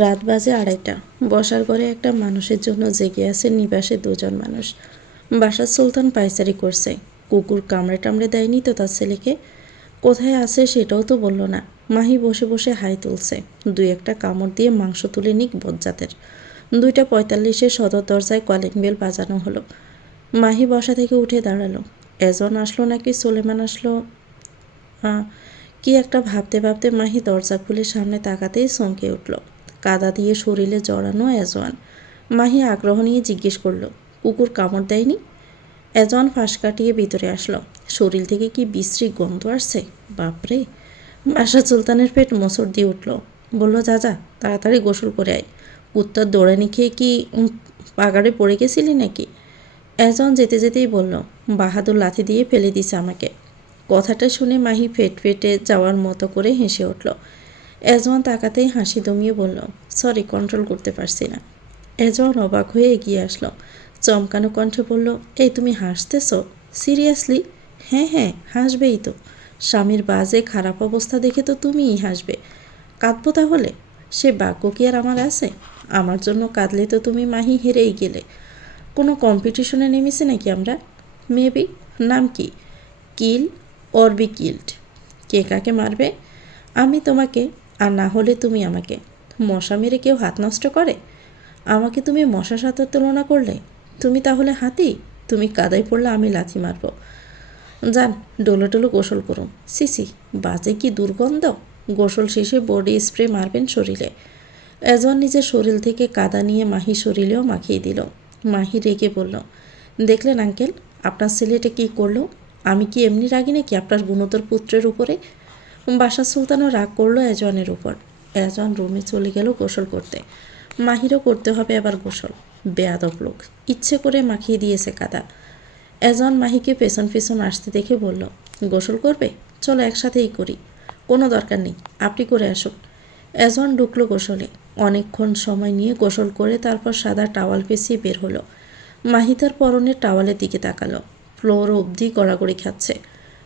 রাত বাজে 2:30। বসার ঘরে একটা মানুষের জন্য জেগে আছে নিবাসে দুজন মানুষ। বাসার সুলতান পায়চারি করছে। কুকুর কামড়ে টামড়ে দেয়নি তো তার ছেলেকে? কোথায় আছে সেটাও তো বলল না। মাহি বসে বসে হাই তুলছে। 2-1টা কামড় দিয়ে মাংস তুলে নিক বজ্জাতের। 2:45 সদর দরজায় কলিং বেল বাজানো হলো। মাহি বসা থেকে উঠে দাঁড়ালো। এজন আসলো নাকি সুলেমান আসলো? কি একটা ভাবতে ভাবতে মাহি দরজা খুলে সামনে তাকাতেই চমকে উঠল। কাদা দিয়ে শরীরে জড়ানো এজওয়ান। মাহি আগ্রহ নিয়ে জিজ্ঞেস করলো, কুকুর কামড় দেয়নি? এজওয়ান ফাঁস কাটিয়ে ভিতরে আসলো। শরীর থেকে কি বিশ্রী গন্ধ আসছে! বাপরে! বাসা সুলতানের পেট মোচড় দিয়ে উঠল। বলল, যা যা, তাড়াতাড়ি গোসল করে আয়। কুত্তার দৌড়ানি খেয়ে কি পাগাড়ে পড়ে গেছিলি নাকি? এজওয়ান যেতে যেতেই বলল, বাহাদুর লাথি দিয়ে ফেলে দিছে আমাকে। কথাটা শুনে মাহি ফেটে যাওয়ার মতো করে হেসে উঠল। এজওয়ান তাকাতেই হাসি দমিয়ে বলল, সরি, কন্ট্রোল করতে পারছি না। এজওয়ান অবাক হয়ে এগিয়ে আসলো। চমকানো কণ্ঠে বলল, এই তুমি হাসতেছ? সিরিয়াসলি? হ্যাঁ হ্যাঁ, হাসবেই তো। স্বামীর বাজে খারাপ অবস্থা দেখে তো তুমিই হাসবে। কাঁদবো তাহলে? সে ভাগ্য কি আর আমার আছে? আমার জন্য কাঁদলে তো তুমি মাহি হেরেই গেলে। কোনো কম্পিটিশনে নেমেছি নাকি আমরা? মেবি। নাম কি? কিল অর বি কিল্ড। কে কাকে মারবে? আমি তোমাকে, আর না হলে তুমি আমাকে। মশা মেরে কেউ হাত নষ্ট করে? আমাকে তুমি মশার সাথে তুলনা করলে? তুমি তাহলে হাতি? তুমি কাদায় পড়লে আমি লাথি মারব। যান, ডোলো ডোলো গোসল করুন। সিসি, বাজে কি দুর্গন্ধ! গোসল শেষে বডি স্প্রে মারবেন শরীরে। এজন নিজের শরীর থেকে কাদা নিয়ে মাহি শরীরেও মাখিয়ে দিল। মাহি রেগে বলল, দেখলেন আঙ্কেল, আপনার ছেলেটা কী করলো? আমি কি এমনি রাগি নাকি আপনার গুণোত্তর পুত্রের উপরে? বাসার সুলতানও রাগ করলো এজওয়ানের উপর। এজওয়ান রুমে চলে গেল গোসল করতে। মাহিরও করতে হবে এবার গোসল। বেয়াদব লোক, ইচ্ছে করে মাখিয়ে দিয়েছে কাদা। এজওয়ান মাহিকে পেছন পেছন আসতে দেখে বলল, গোসল করবে? চলো একসাথেই করি। কোনো দরকার নেই, আপনি করে আসুন। এজওয়ান ঢুকলো গোসলে। অনেকক্ষণ সময় নিয়ে গোসল করে তারপর সাদা টাওয়াল পেঁচিয়ে বের হলো। মাহি তার পরনের টাওয়ালের দিকে তাকালো। ফ্লোর অবধি গড়াগড়ি খাচ্ছে।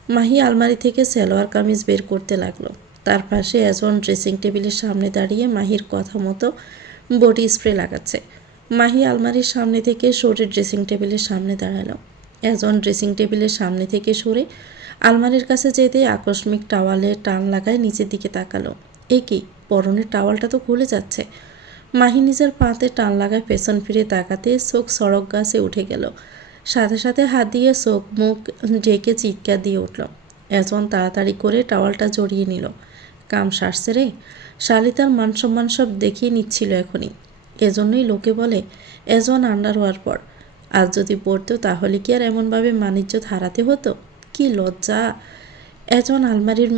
মাহি আলমারি থেকে সালোয়ার কামিজ বের করতে লাগলো। তার পাশে এজওয়ান ড্রেসিং টেবিলের সামনে দাঁড়িয়ে মাহির কথা মতো বডি স্প্রে লাগাচ্ছে। মাহি আলমারির সামনে থেকে সরে ড্রেসিং টেবিলের সামনে দাঁড়ালো। এজওয়ান ড্রেসিং টেবিলের সামনে থেকে সরে আলমারির কাছে যেতেই আকস্মিক টাওয়ালে টান লাগায় নিচের দিকে তাকালো। এ কি, পরনের টাওয়ালটা তো খুলে যাচ্ছে। মাহি নিজের পাতে টান লাগায় পেছন ফিরে তাকাতে চোখ সড়ক গাছে উঠে গেল। সাথে সাথে হাত দিয়ে চোখ মুখ ঢেকে চিৎকার দিয়ে উঠল। এজওয়ান তাড়াতাড়ি করে টাওয়ালটা জড়িয়ে নিল। কাম সারছে রে। শালি তার মান সম্মান সব দেখিয়ে নিচ্ছিল এখনই। এজন্যই লোকে বলে এজওয়ান আন্ডারওয়ার পর। আজ যদি পড়তো তাহলে কি আর এমনভাবে মানিজ্যত হারাতে হতো? কি লজ্জা! এজওয়ান আলমারির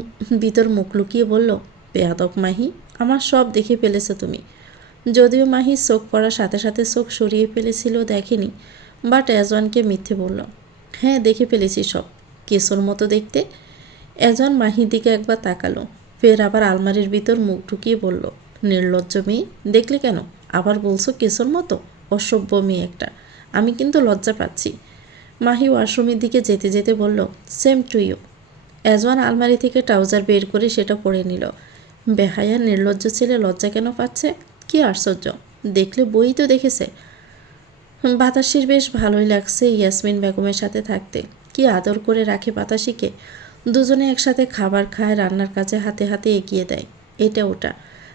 ভিতর মুখ লুকিয়ে বলল, বেয়াদব মাহি, আমার সব দেখে ফেলেছো তুমি। যদিও মাহি চোখ পড়ার সাথে সাথে চোখ সরিয়ে ফেলেছিল দেখেনি, বাট এজওয়ানকে মিথ্যে বলল। হ্যাঁ, দেখে ফেলেছি সব। কেসোর মতো দেখতে। এজওয়ান মাহির দিকে একবার তাকালো, ফের আবার আলমারির ভিতর মুখ ঢুকিয়ে বলল, নির্লজ্জ মেয়ে, দেখলে কেন? আবার বলছো কেসোর মতো? অসভ্য মেয়ে একটা। আমি কিন্তু লজ্জা পাচ্ছি। মাহি ওয়াশরুমের দিকে যেতে যেতে বলল, সেম টু ইউ। এজওয়ান আলমারি থেকে ট্রাউজার বের করে সেটা পরে নিল। বেহায়া নির্লজ্জ ছেলে লজ্জা কেন পাচ্ছে? কি আশ্চর্য! দেখলে বই তো দেখেছে। বাতাসির বেশ ভালোই লাগছে ইয়াসমিন বেগমের সাথে থাকতে। কি আদর করে রাখে বাতাসিকে। দুজনে একসাথে খাবার খায়, রান্নার কাজে হাতে হাতে এগিয়ে দেয়, এটা ওটা।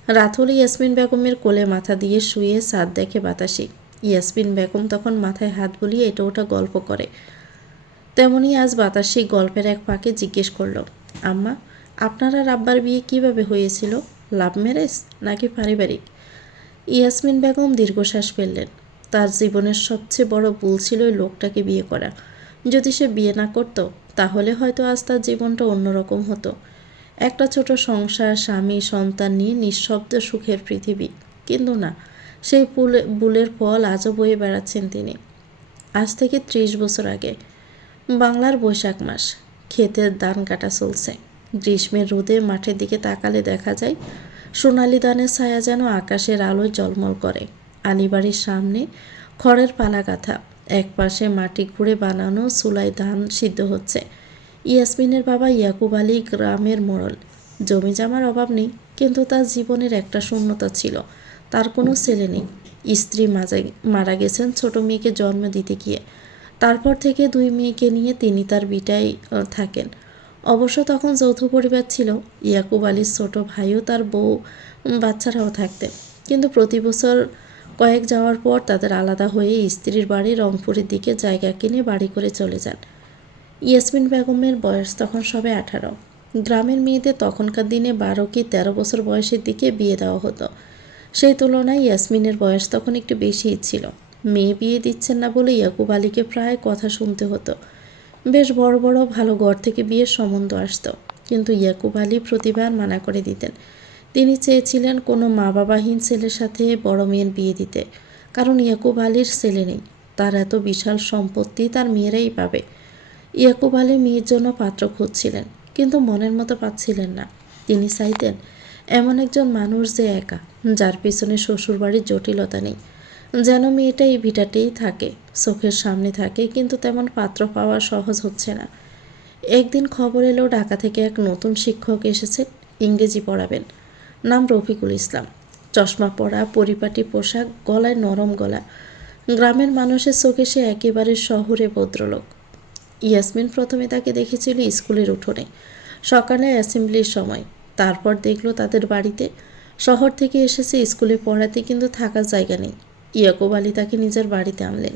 রাত হলে ইয়াসমিন বেগমের কোলে মাথা দিয়ে শুয়ে চাঁদ দেখে বাতাসি। ইয়াসমিন বেগম তখন মাথায় হাত বুলিয়ে এটা ওটা গল্প করে। তেমনি আজ বাতাসি গল্পের এক ফাঁকে জিজ্ঞেস করল, আম্মা, আপনার আর আব্বার বিয়ে কিভাবে হয়েছিল? লাভ ম্যারেজ নাকি পারিবারিক? ইয়াসমিন বেগম দীর্ঘশ্বাস ফেললেন। তার জীবনের সবচেয়ে বড় ভুল ছিল ওই লোকটাকে বিয়ে করা। যদি সে বিয়ে না করত তাহলে হয়তো আজ তার জীবনটা অন্যরকম হতো। একটা ছোট সংসার, স্বামী, সন্তান নিয়ে নিঃশব্দ সুখের পৃথিবী। কিন্তু না, সেই ভুলের ফল আজও বয়ে বেড়াচ্ছেন তিনি। আজ থেকে 30 বছর আগে। বাংলার বৈশাখ মাস। ক্ষেতের ধান কাটা চলছে। গ্রীষ্মের রোদে মাঠের দিকে তাকালে দেখা যায় সোনালি ধানের ছায়া যেন আকাশের আলোয় ঝলমল করে। আলিবাড়ির সামনে খড়ের পালা গাঁথা। একপাশে মাটি খুঁড়ে বানানো চুলায় ধান সিদ্ধ হচ্ছে। ইয়াসমিনের বাবা ইয়াকুব আলী গ্রামের মোড়ল। জমি জামার অভাব নেই, কিন্তু তার জীবনের একটা শূন্যতা ছিল, তার কোনো ছেলে নেই। স্ত্রী মারা গেছেন ছোট মেয়েকে জন্ম দিতে গিয়ে। তারপর থেকে 2 মেয়েকে নিয়ে তিনি তার ভিটায় থাকেন। অবশ্য তখন যৌথ পরিবার ছিল। ইয়াকুব আলীর ছোট ভাইও তার বউ বাচ্চারাও থাকতেন। কিন্তু প্রতি বছর কয়েক যাওয়ার পর তাদের আলাদা হয়ে স্ত্রীর বাড়ি রংপুরের দিকে জায়গা কিনে বাড়ি করে চলে যান। ইয়াসমিন বেগমের বয়স তখন সবে 18। গ্রামের মেয়েদের তখনকার দিনে 12 কি 13 বছর বয়সের দিকে বিয়ে দেওয়া হতো। সেই তুলনায় ইয়াসমিনের বয়স তখন একটু বেশিই ছিল। মেয়ে বিয়ে দিচ্ছেন না বলে ইয়াকুব আলীকে প্রায় কথা শুনতে হতো। বেশ বড় বড় ভালো ঘর থেকে বিয়ের সম্বন্ধ আসতো, কিন্তু ইয়াকুব আলী প্রতিবার মানা করে দিতেন। তিনি চেয়েছিলেন কোনো মা বাবাহীন ছেলের সাথে বড় মেয়ের বিয়ে দিতে, কারণ ইয়াকুব আলীর ছেলে নেই। তার এত বিশাল সম্পত্তি তার মেয়েরাই পাবে। ইয়াকুব আলী মেয়ের জন্য পাত্র খুঁজছিলেন, কিন্তু মনের মতো পাচ্ছিলেন না। তিনি চাইতেন এমন একজন মানুষ যে একা, যার পিছনে শ্বশুরবাড়ির জটিলতা নেই, যেন মেয়েটা এই ভিটাতেই থাকে, চোখের সামনে থাকে, কিন্তু তেমন পাত্র পাওয়া সহজ হচ্ছে না। একদিন খবর এলো ঢাকা থেকে এক নতুন শিক্ষক এসেছেন, ইংরেজি পড়াবেন। নাম রফিকুল ইসলাম। চশমা পরা, পরিপাটি পোশাক, গলায় নরম গলা। গ্রামের মানুষের চোখে সে একেবারে শহুরে ভদ্রলোক। ইয়াসমিন প্রথমে তাকে দেখেছিল স্কুলের উঠোনে, সকালে অ্যাসেম্বলির সময়। তারপর দেখলো তাদের বাড়িতে। শহর থেকে এসেছে স্কুলে পড়াতে, কিন্তু থাকার জায়গা নেই। ইয়াকুব আলী তাকে নিজের বাড়িতে আনলেন।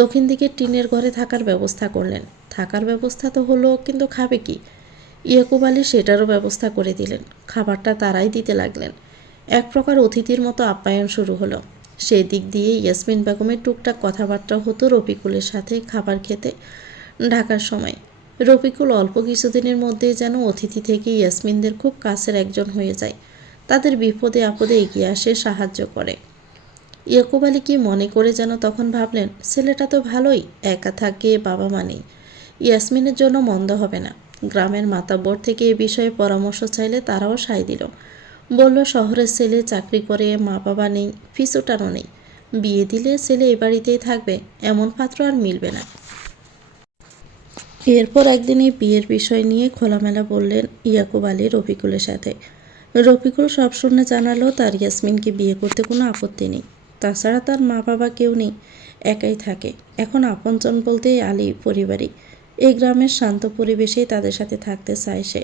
দক্ষিণ দিকে টিনের ঘরে থাকার ব্যবস্থা করলেন। থাকার ব্যবস্থা তো হলো, কিন্তু খাবে কি? ইয়াকুব আলী সেটারও ব্যবস্থা করে দিলেন। খাবারটা তারাই দিতে লাগলেন। এক প্রকার অতিথির মতো আপ্যায়ন শুরু হলো। সেই দিক দিয়ে ইয়াসমিন বেগমের টুকটাক কথাবার্তা হতো রফিকুলের সাথে খাবার খেতে ঢাকার সময়। রফিকুল অল্প কিছুদিনের মধ্যেই যেন অতিথি থেকে ইয়াসমিনদের খুব কাছের একজন হয়ে যায়। তাদের বিপদে আপদে এগিয়ে আসে, সাহায্য করে। ইয়াকুব আলী কি মনে করে যেন তখন ভাবলেন, ছেলেটা তো ভালোই, একা থাকে, বাবা মা নেই, ইয়াসমিনের জন্য মন্দ হবে না। গ্রামের মাতাব্বর থেকে এ বিষয়ে পরামর্শ চাইলে তারাও সায় দিল। বলল, শহরের ছেলে চাকরি করে, মা বাবা নেই, ফিস ওঠানো নেই, বিয়ে দিলে ছেলে এ বাড়িতেই থাকবে, এমন পাত্র আর মিলবে না। এরপর একদিন এই বিয়ের বিষয় নিয়ে খোলামেলা বললেন ইয়াকুব আলী রফিকুলের সাথে। রফিকুল সব শুনে জানালো তার ইয়াসমিনকে বিয়ে করতে কোনো আপত্তি নেই। তাছাড়া তার মা বাবা কেউ নেই, একাই থাকে। এখন আপনজন বলতে আলী পরিবারই। এই গ্রামের শান্ত পরিবেশেই তাদের সাথে থাকতে চায় সে।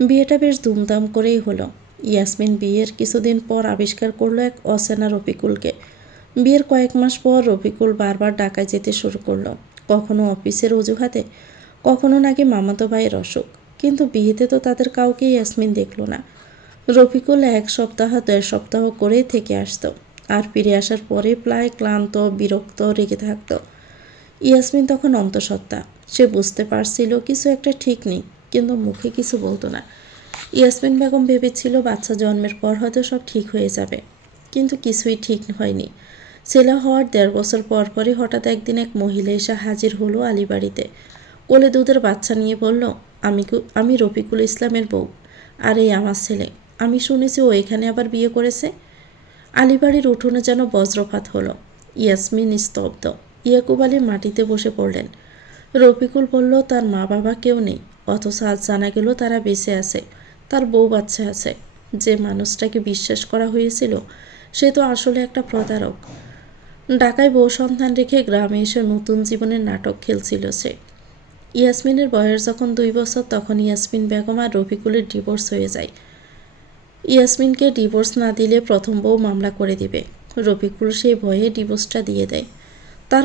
বিয়েটা বেশ ধুমধাম করেই হলো। ইয়াসমিন বিয়ের কিছুদিন পর আবিষ্কার করলো এক অচেনা রফিকুলকে। বিয়ের কয়েক মাস পর রফিকুল বারবার ঢাকায় যেতে শুরু করলো, কখনো অফিসের অজুহাতে, কখনো নাকি মামাতো ভাইয়ের অসুখ। কিন্তু বিয়েতে তো তাদের কাউকেই ইয়াসমিন দেখল না। রফিকুল 1 সপ্তাহ 1.5 সপ্তাহ করেই থেকে আসতো, আর ফিরে আসার পরে প্রায় ক্লান্ত, বিরক্ত, রেগে থাকতো। ইয়াসমিন তখন অন্তঃসত্ত্বা। সে বুঝতে পারছিল কিছু একটা ঠিক নেই, কিন্তু মুখে কিছু বলতো না। ইয়াসমিন বেগম ভেবেছিল বাচ্চা জন্মের পর হয়তো সব ঠিক হয়ে যাবে, কিন্তু কিছুই ঠিক হয়নি। ছেলে হওয়ার 1.5 বছর পর পরই হঠাৎ একদিন এক মহিলা এসে হাজির হলো আলীবাড়িতে। কোলে দুধের বাচ্চা নিয়ে বলল, আমি রফিকুল ইসলামের বউ, আর এই আমার ছেলে। আমি শুনেছি ও এখানে আবার বিয়ে করেছে। আলীবাড়ির উঠোনে যেন বজ্রপাত হলো। ইয়াসমিন স্তব্ধ। ইয়াকুব আলী মাটিতে বসে পড়লেন। রফিকুল বলল, তার মা বাবা কেউ নেই, অথচ আজ জানা গেল তারা বেঁচে আছে, তার বউ বাচ্চা আছে। যে মানুষটাকে বিশ্বাস করা হয়েছিল সে তো আসলে একটা প্রতারক। ঢাকায় বউ সন্তান রেখে গ্রামে এসে নতুন জীবনের নাটক খেলছিল সে। ইয়াসমিনের বয়স যখন 2 বছর, তখন ইয়াসমিন বেগম আর রফিকুলের ডিভোর্স হয়ে যায়। ইয়াসমিনকে ডিভোর্স না দিলে প্রথম বউ মামলা করে দিবে। রফিকুল সেই ভয়ে ডিভোর্সটা দিয়ে দেয়। তার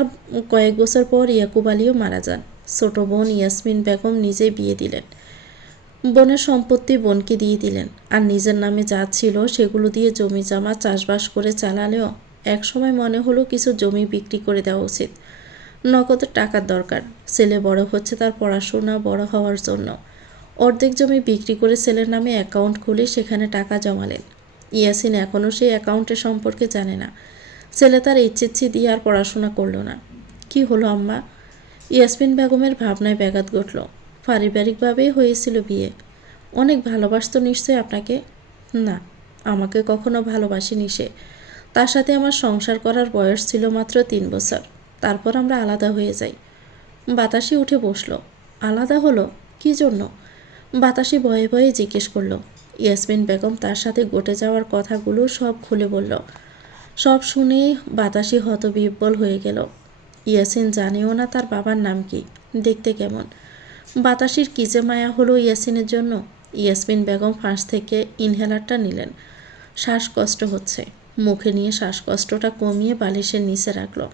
কয়েক বছর পর ইয়াকুব আলীও মারা যান। ছোট বোন ইয়াসমিন বেগম নিজেই বিয়ে দিলেন। বোনের সম্পত্তি বোনকে দিয়ে দিলেন, আর নিজের নামে যা ছিল সেগুলো দিয়ে জমি জমা চাষবাস করে চালালেও একসময় মনে হলো কিছু জমি বিক্রি করে দেওয়া উচিত। নগদ টাকার দরকার। ছেলে বড় হচ্ছে, তার পড়াশোনা বড় হওয়ার জন্য। অর্ধেক জমি বিক্রি করে ছেলের নামে অ্যাকাউন্ট খুলে সেখানে টাকা জমালেন। ইয়াসিন এখনও সেই অ্যাকাউন্টের সম্পর্কে জানে না। ছেলে তার ইচ্ছে দিয়ে আর পড়াশোনা করল না। কি হলো আম্মা? ইয়াসমিন বেগমের ভাবনায় ব্যাঘাত ঘটল। পারিবারিকভাবেই হয়েছিল বিয়ে। অনেক ভালোবাসতো নিশ্চয়ই আপনাকে? না, আমাকে কখনো ভালোবাসেনি সে। তার সাথে আমার সংসার করার বয়স ছিল মাত্র 3 বছর। তারপর আমরা আলাদা হয়ে যাই। বাতাসি উঠে বসল। আলাদা হলো? কি জন্য? বাতাসি ভয়ে ভয়ে জিজ্ঞেস করলো। ইয়াসমিন বেগম তার সাথে ঘটে যাওয়ার কথাগুলো সব খুলে বলল। সব শুনে বাতাসি হতবিহ্বল হয়ে গেল। ইয়াসিন জানেও না তার বাবার নাম কি, দেখতে কেমন। বাতাসির কী যে মায়া হলো ইয়াসিনের জন্য। ইয়াসমিন বেগম ফাঁস থেকে ইনহেলারটা নিলেন। শ্বাসকষ্ট হচ্ছে, মুখে নিয়ে শ্বাসকষ্টটা কমিয়ে বালিশের নিচে রাখলো।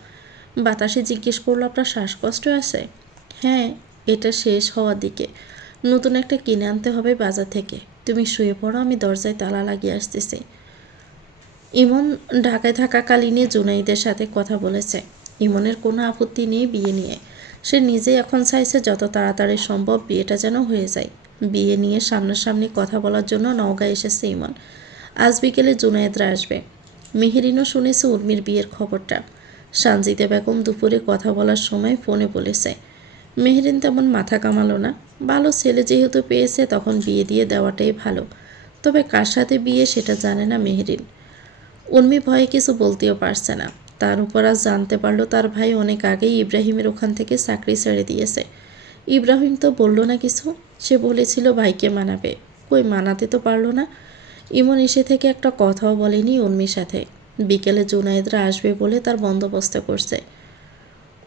বাতাসে জিজ্ঞেস করলো, আপনার শ্বাসকষ্ট আছে? হ্যাঁ, এটা শেষ হওয়ার দিকে। নতুন একটা কিনে আনতে হবে বাজার থেকে। তুমি শুয়ে পড়ো, আমি দরজায় তালা লাগিয়ে আসতেছি। ইমন ঢাকায় থাকাকালীনই জুনাইদের সাথে কথা বলেছে। ইমনের কোনো আপত্তি নেই বিয়ে নিয়ে। সে নিজেই এখন চাইছে যত তাড়াতাড়ি সম্ভব বিয়েটা যেন হয়ে যায়। বিয়ে নিয়ে সামনাসামনি কথা বলার জন্য নওগাঁ এসেছে ইমন। আজ বিকেলে জুনায়েদরা আসবে। মেহেরিনও শুনেছে উর্মির বিয়ের খবরটা। সানজিদা বেগম দুপুরে কথা বলার সময় ফোনে বলেছে। মেহেরিন তেমন মাথা কামালো না। ভালো ছেলে যেহেতু পেয়েছে তখন বিয়ে দিয়ে দেওয়াটাই ভালো। তবে কার সাথে বিয়ে সেটা জানে না মেহেরিন। উর্মি ভয়ে কিছু বলতেও পারছে না। তার উপর আজ জানতে পারলো তার ভাই অনেক আগেই ইব্রাহিমের ওখান থেকে চাকরি ছেড়ে দিয়েছে। ইব্রাহিম তো বলল না কিছু। সে বলেছিল ভাইকে মানাবে, কই মানাতে তো পারলো না। ইমন এসে থেকে একটা কথাও বলেনি উর্মির সাথে। বিকেলে জুনায়েদরা আসবে বলে তার বন্দোবস্ত করছে।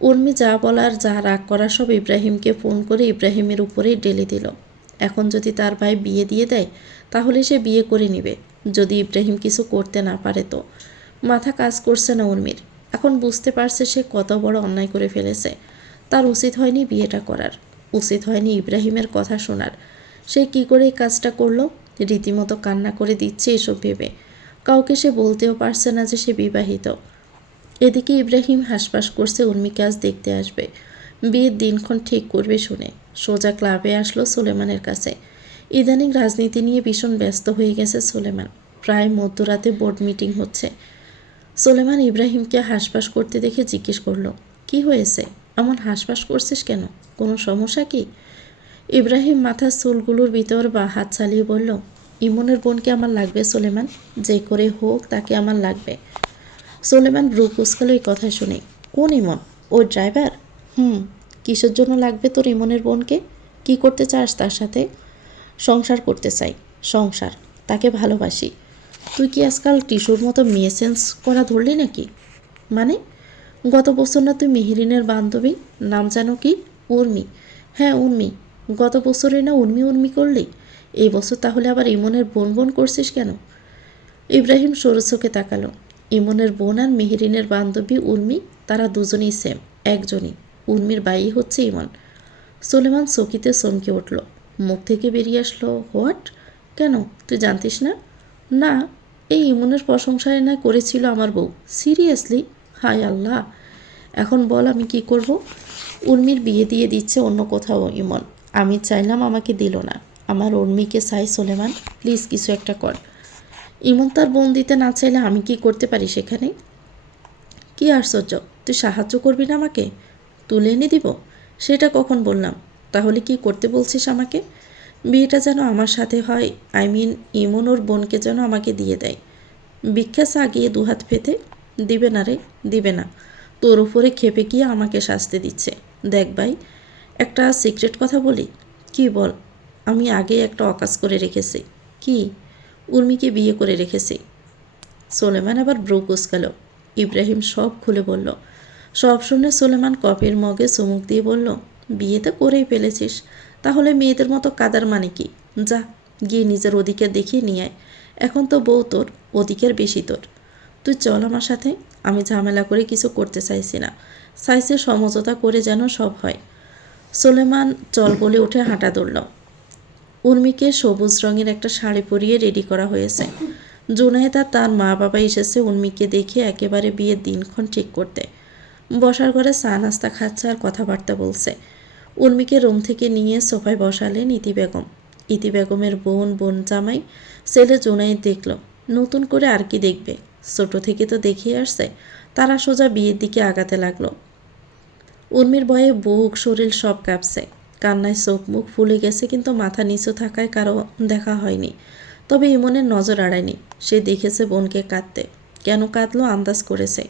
উর্মি যা বলার যা রাগ করার সব ইব্রাহিমকে ফোন করে ইব্রাহিমের উপরেই ঢেলে দিল। এখন যদি তার ভাই বিয়ে দিয়ে দেয় তাহলে সে বিয়ে করে নিবে। যদি ইব্রাহিম কিছু করতে না পারে তো। মাথা কাজ করছে না উর্মির। এখন বুঝতে পারছে সে কত বড় অন্যায় করে ফেলেছে। তার উচিত হয়নি বিয়েটা করার, উচিত হয়নি ইব্রাহিমের কথা শোনার। সে কি করে এই কাজটা করলো? রীতিমতো কান্না করে দিচ্ছে এসব ভেবে। কাউকে সে বলতেও পারছে না যে সে বিবাহিত। এদিকে ইব্রাহিম হাসপাস করছে উর্মিকে আজ দেখতে আসবে। বিয়ের দিনক্ষণ ঠিক করবে শুনে সোজা ক্লাবে আসলো সুলেমানের কাছে। ইদানিং রাজনীতি নিয়ে ভীষণ ব্যস্ত হয়ে গেছে সুলেমান। প্রায় মধ্যরাতে বোর্ড মিটিং হচ্ছে। সুলেমান ইব্রাহিমকে হাসপাস করতে দেখে জিজ্ঞেস করলো, কি হয়েছে? এমন হাসপাস করছিস কেন? কোনো সমস্যা কি? ইব্রাহিম মাথার চুলগুলোর ভিতর বা হাত চালিয়ে বলল, ইমনের বোনকে আমার লাগবে সুলেমান, যে করে হোক তাকে আমার লাগবে। সুলেমান ব্রু কুচকালো এই কথা শুনে। কোন ইমন? ওই ড্রাইভার? কিসের জন্য লাগবে তোর ইমনের বোনকে? কি করতে চাস তার সাথে? সংসার করতে চাই। সংসার? তাকে ভালোবাসি। তুই কি আজকাল টিস্যুর মতো মেয়ে সেন্স করা ধরলি নাকি? মানে? গত বছর না তুই মেহেরিনের বান্ধবী, নাম জানো কি? উর্মি। হ্যাঁ উর্মি। গত বছরে না উর্মি উর্মি করলি? এই বছর তাহলে আবার ইমনের বোন বোন করছিস কেন? ইব্রাহিম সরু চোখে তাকালো। ইমনের বোন আর মেহেরিনের বান্ধবী উর্মি, তারা দুজনেই সেম, একজনই। উর্মির বাই হচ্ছে ইমন। সুলেমান চকিতে চমকে উঠল। মুখ থেকে বেরিয়ে আসলো, হোয়াট? কেন, তুই জানতিস না? না। এই ইমনের প্রশংসায় না করেছিল আমার বউ। সিরিয়াসলি? হায় আল্লাহ! এখন বল আমি কি করব? উর্মির বিয়ে দিয়ে দিচ্ছে অন্য কোথাও ইমন। আমি চাইলাম, আমাকে দিল না। আমার উর্মিকে চাই সুলেমান, প্লিজ কিছু একটা কর। ইমন তার বোন দিতে না চাইলে আমি কি করতে পারি সেখানে? কি আশ্চর্য, তুই সাহায্য করবি না আমাকে? তুলে এনে দিব? সেটা কখন বললাম? তাহলে কি করতে বলছিস আমাকে? বিয়েটা যেন আমার সাথে হয়, ইমন ওর বোনকে যেন আমাকে দিয়ে দেয়। ভিক্ষা আগিয়ে দুহাত পেতে। দিবে না রে, দিবে না। তোর উপরে খেপে গিয়ে আমাকে শাস্তি দিচ্ছে। দেখ ভাই, একটা সিক্রেট কথা বলি। কি বল? আমি আগে একটা অকাজ করে রেখেছি। কি? উর্মিকে বিয়ে করে রেখেছি। সুলেমান আবার ব্রু কুচকাল। ইব্রাহিম সব খুলে বলল। সব শুনে সুলেমান কফির মগে চুমুক দিয়ে বলল, বিয়ে তো করেই ফেলেছিস, তাহলে মেয়েদের মতো কাদার মানে কি? যা, গিয়ে নিজের অধিকার দেখিয়ে নিয়ে আয়। এখন তো বউ তোর, অধিকার বেশি তোর। তুই চল আমার সাথে। আমি ঝামেলা করে কিছু করতে চাইছি না, চাইছি সমঝোতা করে যেন সব হয়। সুলেমান চল বলে উঠে হাঁটা ধরল। উর্মিকে সবুজ রঙের একটা শাড়ি পরিয়ে রেডি করা হয়েছে। জুনায়েদ আর তার মা বাবা এসেছে উর্মিকে দেখে একেবারে বিয়ের দিনক্ষণ ঠিক করতে। বসার ঘরে চা নাস্তা খাচ্ছে আর কথাবার্তা বলছে। উর্মিকে রুম থেকে নিয়ে সোফায় বসালেন ইতি বেগম। ইতি বেগমের বোন জামাই ছেলে জুনায়েদ দেখল। নতুন করে আর কি দেখবে? ছোট থেকে তো দেখিয়ে আসছে। তারা সোজা বিয়ের দিকে আগাতে লাগলো। উর্মির ভয়ে বুক শরীর সব কাঁপছে। কান্নায় চোখ মুখ ফুলে গেছে, কিন্তু মাথা নিচু থাকায় কারো দেখা হয়নি। তবে ইমনের নজর এড়ায়নি। সে দেখেছে বোনকে কাঁদতে। কেন কাঁদলো আন্দাজ করেছে।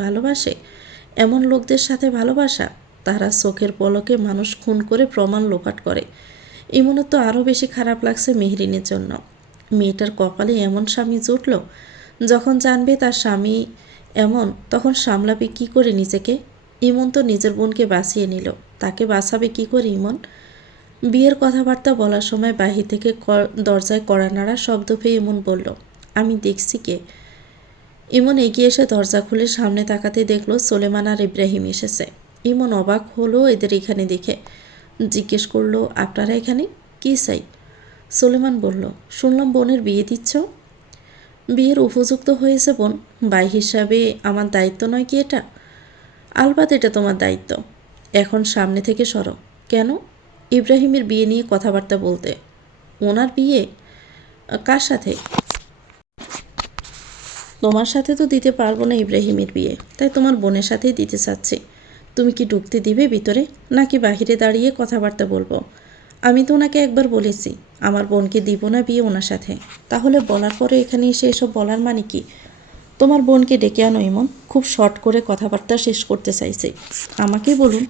ভালোবাসে? এমন লোকদের সাথে ভালোবাসা? তারা চোখের পলকে মানুষ খুন করে প্রমাণ লোপাট করে। ইমনের তো আরও বেশি খারাপ লাগছে মেহরিনের জন্য। মেয়েটার কপালে এমন স্বামী জুটল, যখন জানবে তার স্বামী এমন তখন সামলাবে কি করে নিজেকে? ইমন তো নিজের বোনকে বাঁচিয়ে নিল, তাকে বাঁচাবে কি করে ইমন? বিয়ের কথাবার্তা বলার সময় বাহির থেকে দরজায় কড়া নাড়া শব্দ পেয়ে ইমন বলল, আমি দেখছি কে। ইমন এগিয়ে এসে দরজা খুলে সামনে তাকাতে দেখলো সোলেমান আর ইব্রাহিম এসেছে। ইমন অবাক হলো এদের এখানে দেখে, জিজ্ঞেস করলো, আপনারা এখানে কী চাই? সোলেমান বলল, শুনলাম বোনের বিয়ে দিচ্ছ। বিয়ের উপযুক্ত হয়েছে বোন, ভাই হিসাবে আমার দায়িত্ব নয় কি এটা? আলবাত এটা তোমার দায়িত্ব। এখন সামনে থেকে সরো। কেন? ইব্রাহিমের বিয়ে নিয়ে কথাবার্তা বলতে। ওনার বিয়ে? কার সাথে? তোমার সাথে তো দিতে পারবো না ইব্রাহিমের বিয়ে, তাই তোমার বোনের সাথেই দিতে চাচ্ছি। তুমি কি ঢুকতে দিবে ভিতরে, নাকি বাহিরে দাঁড়িয়ে কথাবার্তা বলবো? আমি তো ওনাকে একবার বলেছি আমার বোনকে দিব না বিয়ে ওনার সাথে। তাহলে বলার পরে এখানে এসে এসব বলার মানে কি? তোমার বোনকে ডেকে আনো ইমন, খুব শর্ট করে কথাবার্তা শেষ করতে চাইছে। আমাকে বলুন,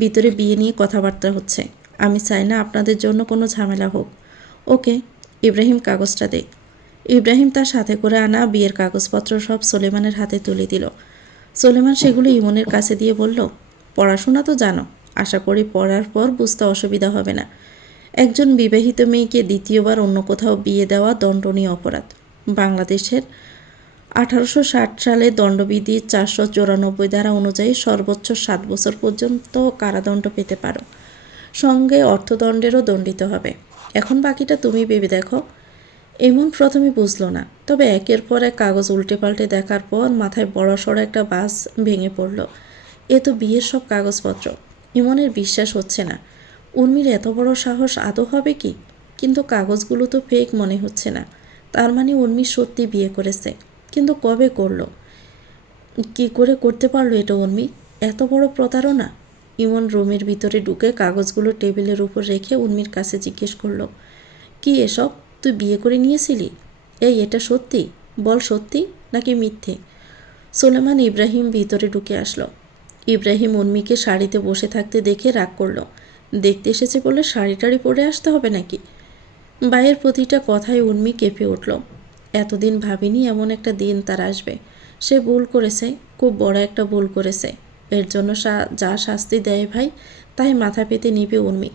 ভিতরে বিয়ে নিয়ে কথাবার্তা হচ্ছে, আমি চাই না আপনাদের জন্য কোনো ঝামেলা হোক। ওকে, ইব্রাহিম কাগজটা দে। ইব্রাহিম তার সাথে করে আনা বিয়ের কাগজপত্র সব সোলেমানের হাতে তুলে দিল। সোলেমান সেগুলো ইমনের কাছে দিয়ে বলল, পড়াশোনা তো জানো, আশা করি পড়ার পর বুঝতে অসুবিধা হবে না। একজন বিবাহিত মেয়েকে দ্বিতীয়বার অন্য কোথাও বিয়ে দেওয়া দণ্ডনীয় অপরাধ। বাংলাদেশের 1860 সালে দণ্ডবিধি 494 ধারা অনুযায়ী সর্বোচ্চ 7 বছর পর্যন্ত কারাদণ্ড পেতে পারো, সঙ্গে অর্থদণ্ডেরও দণ্ডিত হবে। এখন বাকিটা তুমি ভেবে দেখো। এমন প্রথমে বুঝলো না, তবে একের পর এক কাগজ উল্টে পাল্টে দেখার পর মাথায় বড়সড় একটা বাস ভেঙে পড়ল। এ তো বিয়ের সব কাগজপত্র। ইমনের বিশ্বাস হচ্ছে না, উর্মির এত বড় সাহস আদৌ হবে কি? কিন্তু কাগজগুলো তো ফেক মনে হচ্ছে না। তার মানে উর্মি সত্যি বিয়ে করেছে, কিন্তু কবে করলো? কি করে করতে পারলো এটা উর্মি? এত বড় প্রতারণা! ইমন রুমের ভিতরে ঢুকে কাগজগুলো টেবিলের উপর রেখে উর্মির কাছে জিজ্ঞেস করলো, কি এসব? তুই বিয়ে করে নিয়েছিলি? এটা সত্যি? বল, সত্যি নাকি মিথ্যে? সোলেমান ইব্রাহিম ভিতরে ঢুকে আসলো। ইব্রাহিম উর্মিকে শাড়িতে বসে থাকতে দেখে রাগ করলো। দেখতে এসেছে বলে শাড়ি টাড়ি পরে আসতে হবে নাকি? ভাইয়ের প্রতিটা কথায় উর্মি কেঁপে উঠল। এতদিন ভাবিনি এমন একটা দিন তার আসবে। সে ভুল করেছে, খুব বড় একটা ভুল করেছে। এর জন্য যা শাস্তি দেয় ভাই, তাই মাথা পেতে নিবে উর্মি।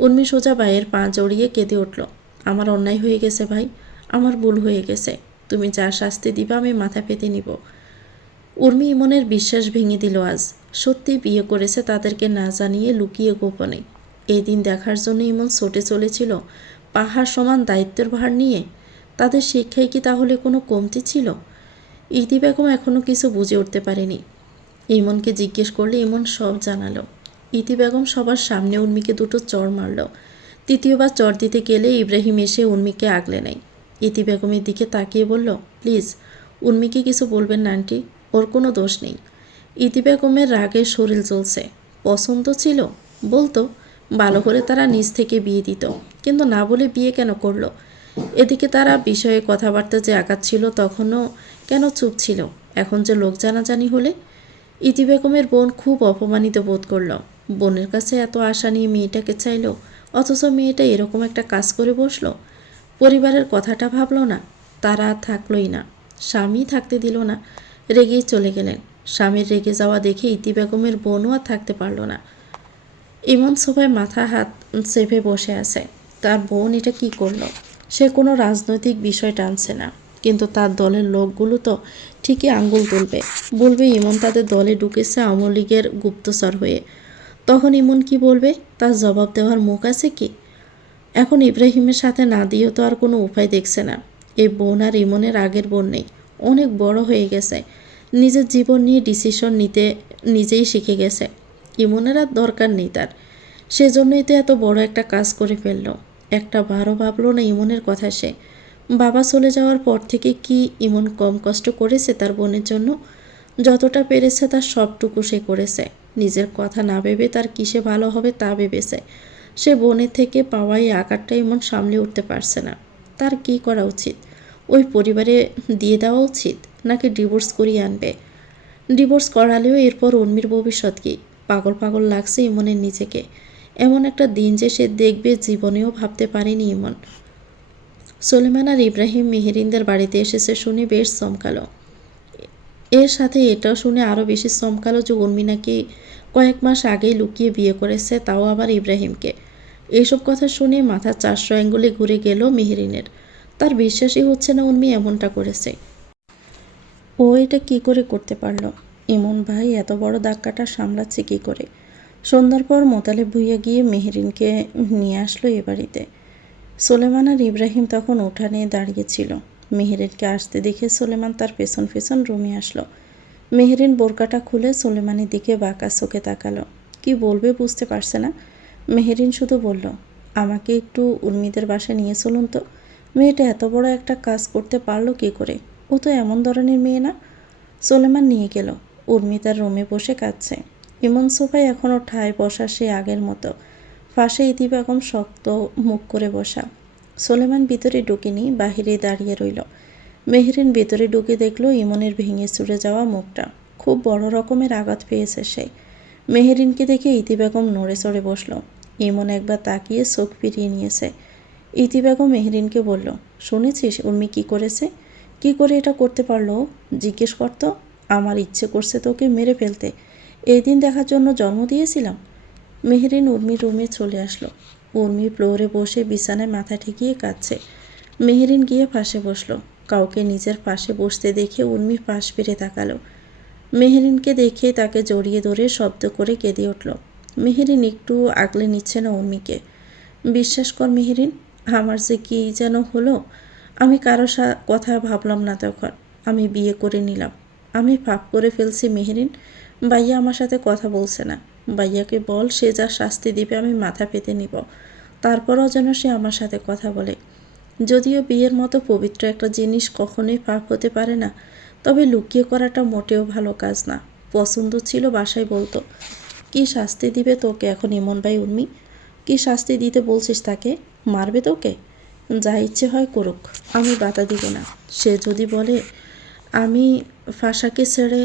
উর্মি সোজা ভাইয়ের পা জড়িয়ে কেঁদে উঠল। আমার অন্যায় হয়ে গেছে ভাই, আমার ভুল হয়ে গেছে। তুমি যা শাস্তি দিবা আমি মাথা পেতে নিব। উর্মি ইমনের বিশ্বাস ভেঙে দিল আজ। সত্যি বিয়ে করেছে তাদেরকে না জানিয়ে, লুকিয়ে গোপনে। এই দিন দেখার জন্য ইমন ছুটে চলেছিল পাহাড় সমান দায়িত্বের ভার নিয়ে। তাদের শিক্ষায় কি তাহলে কোনো কমতি ছিল? ইতি বেগম এখনও কিছু বুঝে উঠতে পারেনি। ইমনকে জিজ্ঞেস করলে ইমন সব জানালো। ইতি বেগম সবার সামনে উর্মিকে দুটো চড় মারল। তৃতীয়বার চড় দিতে গেলে ইব্রাহিম এসে উর্মিকে আগলে নেয়। ইতি বেগমের দিকে তাকিয়ে বলল, প্লিজ উর্মিকে কিছু বলবেন না আন্টি, ওর কোনো দোষ নেই। ইতি বেগমের রাগে শরীর জ্বলছে। পছন্দ ছিল বলতো, ভালো করে তারা নিজ থেকে বিয়ে দিত, কিন্তু না বলে বিয়ে কেন করলো? এদিকে তারা বিষয়ে কথাবার্তা যে আগাচ্ছিল তখনও কেন চুপ ছিল? এখন যে লোক জানাজানি হলে? ইতি বেগমের বোন খুব অপমানিত বোধ করল। বোনের কাছে এত আশা নিয়ে মেয়েটাকে চাইল, অথচ মেয়েটা এরকম একটা কাজ করে বসলো। পরিবারের কথাটা ভাবলো না, তারা থাকলোই না, স্বামী থাকতে দিল না, রেগেই চলে গেলেন। স্বামীর রেগে যাওয়া দেখে ইতি বেগমের বোনও আর থাকতে পারল না। ইমন সোফায় মাথা হাত চেপে বসে আছে। তার বোন এটা কি করলো? সে কোনো রাজনৈতিক বিষয় টানছে না, কিন্তু তার দলের লোকগুলো তো ঠিকই আঙ্গুল তুলবে, বলবে ইমন তাদের দলে ঢুকেছে আওয়ামী লীগের গুপ্তচর হয়ে। তখন ইমন কি বলবে? তার জবাব দেওয়ার মুখ আছে কি? এখন ইব্রাহিমের সাথে না দিয়েও তো আর কোনো উপায় দেখছে না। এই বোন আর ইমনের আগের বোন নেই, অনেক বড় হয়ে গেছে, নিজের জীবন নিয়ে ডিসিশন নিতে নিজেই শিখে গেছে। ইমনের আর দরকার নেই তার। সেজন্যই তো এত বড় একটা কাজ করে ফেললো। একটা বারও ভাবলো না ইমনের কথা সে। বাবা চলে যাওয়ার পর থেকে কি ইমন কম কষ্ট করেছে তার বোনের জন্য? যতটা পেরেছে তার সবটুকু সে করেছে। নিজের কথা না ভেবে তার কিসে ভালো হবে তা ভেবেছে। সে বোনের থেকে পাওয়া এই আঘাতটা ইমন সামলে উঠতে পারছে না। তার কি করা উচিত? ওই পরিবারে দিয়ে দেওয়া উচিত, নাকি ডিভোর্স করিয়ে আনবে? ডিভোর্স করালেও এরপর উর্মির ভবিষ্যৎ কি? পাগল পাগল লাগছে ইমনের নিজেকে। এমন একটা দিন যে সে দেখবে জীবনেও ভাবতে পারেনি ইমন। সুলেমান আর ইব্রাহিম মেহেরিনদের বাড়িতে এসেছে শুনে বেশ চমকালো। এর সাথে এটাও শুনে আরও বেশি চমকালো যে উর্মি নাকি কয়েক মাস আগেই লুকিয়ে বিয়ে করেছে, তাও আবার ইব্রাহিমকে। এইসব কথা শুনে মাথা 400 অ্যাঙ্গুলে ঘুরে গেল মেহেরিনের। তার বিশ্বাসই হচ্ছে না উর্মি এমনটা করেছে। ও এটা কি করে করতে পারলো? ইমন ভাই এত বড় ধাক্কাটা সামলাচ্ছে কি করে? সন্ধ্যার পর মোতালেব ভুইয়া গিয়ে মেহেরিনকে নিয়ে আসলো এ বাড়িতে। সুলেমান আর ইব্রাহিম তখন উঠানে দাঁড়িয়েছিল। মেহেরিনকে আসতে দেখে সুলেমান তার পেছন পেছন রুমে আসলো। মেহেরিন বোরকাটা খুলে সুলেমানের দিকে বাঁকা চোখে তাকালো। কি বলবে বুঝতে পারছে না। মেহেরিন শুধু বলল, আমাকে একটু উর্মিদের বাসায় নিয়ে চলুন তো। মেয়েটা এত বড় একটা কাজ করতে পারলো কি করে? ও তো এমন ধরনের মেয়ে না। সুলেমান নিয়ে গেল। উর্মি তার রুমে বসে কাঁদছে। ইমন সোফায় এখনও ঠায় বসা সে আগের মতো। পাশে ইতি বেগম শক্ত মুখ করে বসা। সুলেমান ভিতরে ঢুকেনি, বাহিরে দাঁড়িয়ে রইল। মেহরিন ভেতরে ঢুকে দেখল ইমনের ভেঙে চুরে যাওয়া মুখটা। খুব বড় রকমের আঘাত পেয়েছে সে। মেহরিনকে দেখে ইতি বেগম নড়ে চড়ে বসল। ইমন একবার তাকিয়ে চোখ ফিরিয়ে নিয়েছে। ইতি বেগম মেহরিনকে বলল, শুনেছিস উর্মি কি করেছে? কি করে এটা করতে পারলো? জিজ্ঞেস করতো। আমার ইচ্ছে করছে তোকে মেরে ফেলতে। এই দিন দেখার জন্য জন্ম দিয়েছিলাম। মেহরিন উর্মির রুমে চলে আসলো। উর্মি ফ্লোরে বসে বিছানায় মাথা ঠেকিয়ে কাঁদছে। মেহরিন গিয়ে পাশে বসলো। কাউকে নিজের পাশে বসতে দেখে উর্মি পাশ ফিরে তাকালো। মেহরিনকে দেখে তাকে জড়িয়ে ধরে শব্দ করে কেঁদে উঠল। মেহরিন একটু আগলে নিচ্ছে না উর্মিকে। বিশ্বাস কর মেহরিন, আমার যে কী যেন হলো। আমি কারো কথা ভাবলাম না তখন। আমি বিয়ে করে নিলাম। আমি পাপ করে ফেলছি মেহরিন। ভাইয়া আমার সাথে কথা বলছে না। ভাইয়াকে বল সে যা শাস্তি দিবে আমি মাথা পেতে নিব। তারপরও যেন সে আমার সাথে কথা বলে। যদিও বিয়ের মতো পবিত্র একটা জিনিস কখনোই পাপ হতে পারে না, তবে লুকিয়ে করাটা মোটেও ভালো কাজ না। পছন্দ ছিল বাসায় বলতো। কি শাস্তি দিবে তোকে এখন ইমন ভাই উর্মি? কি শাস্তি দিতে বলছিস তাকে? মারবে তোকে? যা ইচ্ছে হয় করুক, আমি বাধা দিব না। সে যদি বলে আমি ফাঁসাকে ছেড়ে,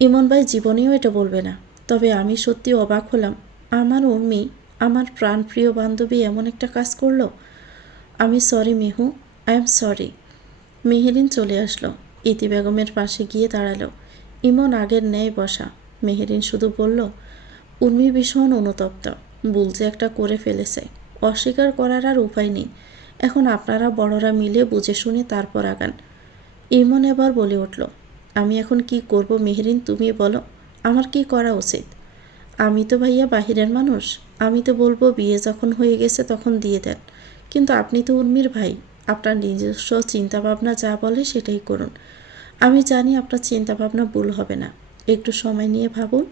ইমন ভাই জীবনেও এটা বলবে না। তবে আমি সত্যি অবাক হলাম, আমার উর্মি, আমার প্রাণপ্রিয় বান্ধবী এমন একটা কাজ করলো। আমি sorry Mihu, I am sorry. Meherin চলে আসলো। ইতি বেগমের পাশে গিয়ে দাঁড়ালো। ইমন আগের ন্যায় বসা। মেহেরিন শুধু বলল, উর্মি ভীষণ অনুতপ্ত। ভুল যে একটা করে ফেলেছে, অস্বীকার করার আর উপায় নেই। এখন আপনারা বড়রা মিলে বুঝে শুনে তারপর আগান। ইমন এবার বলে উঠল, আমি এখন কি করব মেহেরিন তুমি বলো। আমার কি করা উচিত? আমি তো ভাইয়া বাহিরের মানুষ। আমি তো বলবো বিয়ে যখন হয়ে গেছে তখন দিয়ে দেন। কিন্তু আপনি তো উর্মির ভাই। আপনার নিজস্ব চিন্তাভাবনা যা বলে সেটাই করুন। আমি জানি আপনার চিন্তাভাবনা ভুল হবে না। একটু সময় নিয়ে ভাবুন।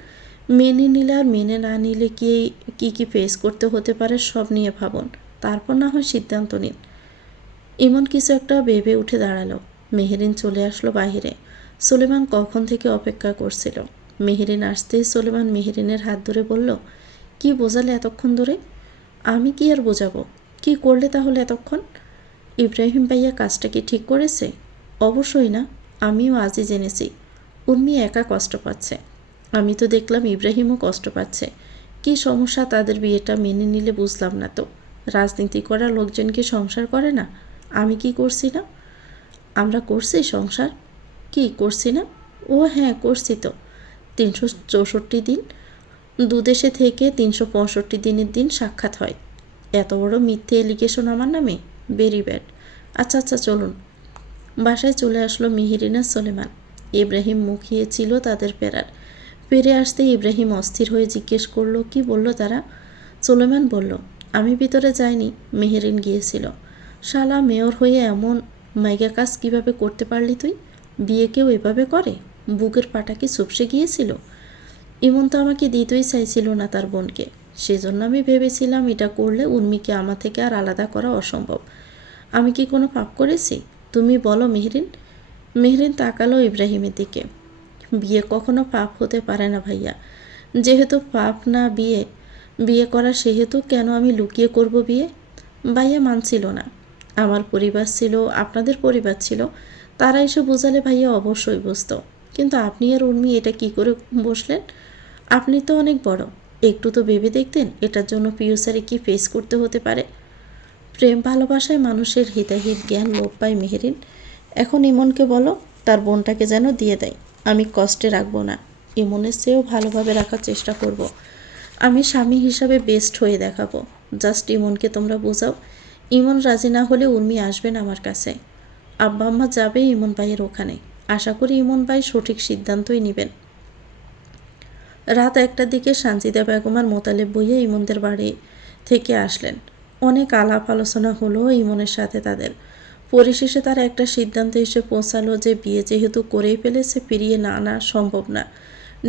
মেনে নিলে আর মেনে না নিলে কি কি ফেস করতে হতে পারে সব নিয়ে ভাবুন। তারপর না হয় সিদ্ধান্ত নিন। ইমন কিছু একটা ভেবে উঠে দাঁড়ালো। মেহেরিন চলে আসলো বাহিরে। সুলেমান কখন থেকে অপেক্ষা করছিল। মেহেরিন আসতেই সুলেমান মেহেরিনের হাত ধরে বলল, কি বোঝালে এতক্ষণ ধরে? আমি কি আর বোঝাবো? কি করলে তাহলে এতক্ষণ? ইব্রাহিম ভাইয়া কাজটা কি ঠিক করেছে? অবশ্যই না। আমিও আজই জেনেছি। উর্মি একা কষ্ট পাচ্ছে। আমি তো দেখলাম ইব্রাহিমও কষ্ট পাচ্ছে। কি সমস্যা তাদের বিয়েটা মেনে নিলে বুঝলাম না তো। রাজনীতি করা লোকজন কি সংসার করে না? আমি কি করছি না? আমরা করছি সংসার। কি করছি না? ও হ্যাঁ করছি তো। 364 দিন দুদেশে থেকে 365 দিনের দিন সাক্ষাৎ হয়। এত বড় মিথ্যে এলিগেশন আমার নামে? Very bad. আচ্ছা আচ্ছা চলুন। বাসায় চলে আসলো মেহেরিন আর সুলেমান। ইব্রাহিম মুখিয়ে ছিল তাদের ফেরার। ফিরে আসতে ইব্রাহিম অস্থির হয়ে জিজ্ঞেস করলো, কি বলল তারা? সুলেমান বলল, আমি ভিতরে যাইনি, মেহেরিন গিয়েছিল। শালা মেয়র হয়ে এমন মাইগা কাজ কীভাবে করতে পারলি তুই? বিয়ে কেউ এভাবে করে? বুকের পাটা কি চুপসে গিয়েছিল? ইমন তো আমাকে দিতেই চাইছিল না তার বোনকে। সেজন্য আমি ভেবেছিলাম এটা করলে উর্মিকে আমার থেকে আর আলাদা করা অসম্ভব। আমি কি কোনো পাপ করেছি? তুমি বলো মেহরিন। মেহরিন তাকালো ইব্রাহিমের দিকে। বিয়ে কখনো পাপ হতে পারে না ভাইয়া। যেহেতু পাপ না বিয়ে করা, সেহেতু কেন আমি লুকিয়ে করব বিয়ে? ভাইয়া মানছিল না। আমার পরিবার ছিল, আপনাদের পরিবার ছিল, তারা এসে বোঝালে ভাইয়া অবশ্যই বুঝতো। কিন্তু আপনি আর উর্মি এটা কি করে বসলেন? আপনি তো অনেক বড়, একটু তো ভেবে দেখতেন এটার জন্য ফিউচারে কি ফেস করতে হতে পারে। প্রেম ভালোবাসায় মানুষের হিতাহিত জ্ঞান লোপ পায় মেহেরিন। এখন ইমনকে বলো তার বোনটাকে যেন দিয়ে দেয়। আমি কষ্টে রাখবো না, ইমনের চেয়েও ভালোভাবে রাখার চেষ্টা করব। আমি স্বামী হিসাবে বেস্ট হয়ে দেখাবো। জাস্ট ইমনকে তোমরা বোঝাও। ইমন রাজি না হলে উর্মি আসবেন আমার কাছে। আব্বা আম্মা যাবে ইমন ভাইয়ের ওখানে। আশা করি ইমন ভাই সঠিক সিদ্ধান্তই নেবেন। রাত 1টার দিকে সানজিদা বেগম আর মোতালেব বইয়া ইমনদের বাড়ি থেকে আসলেন। অনেক আলাপ আলোচনা হলো ইমনের সাথে তাদের। পরিশেষে তারা একটা সিদ্ধান্তে এসে পৌঁছালো যে বিয়ে যেহেতু করেই ফেলেছে, ফিরিয়ে না আনা সম্ভব না।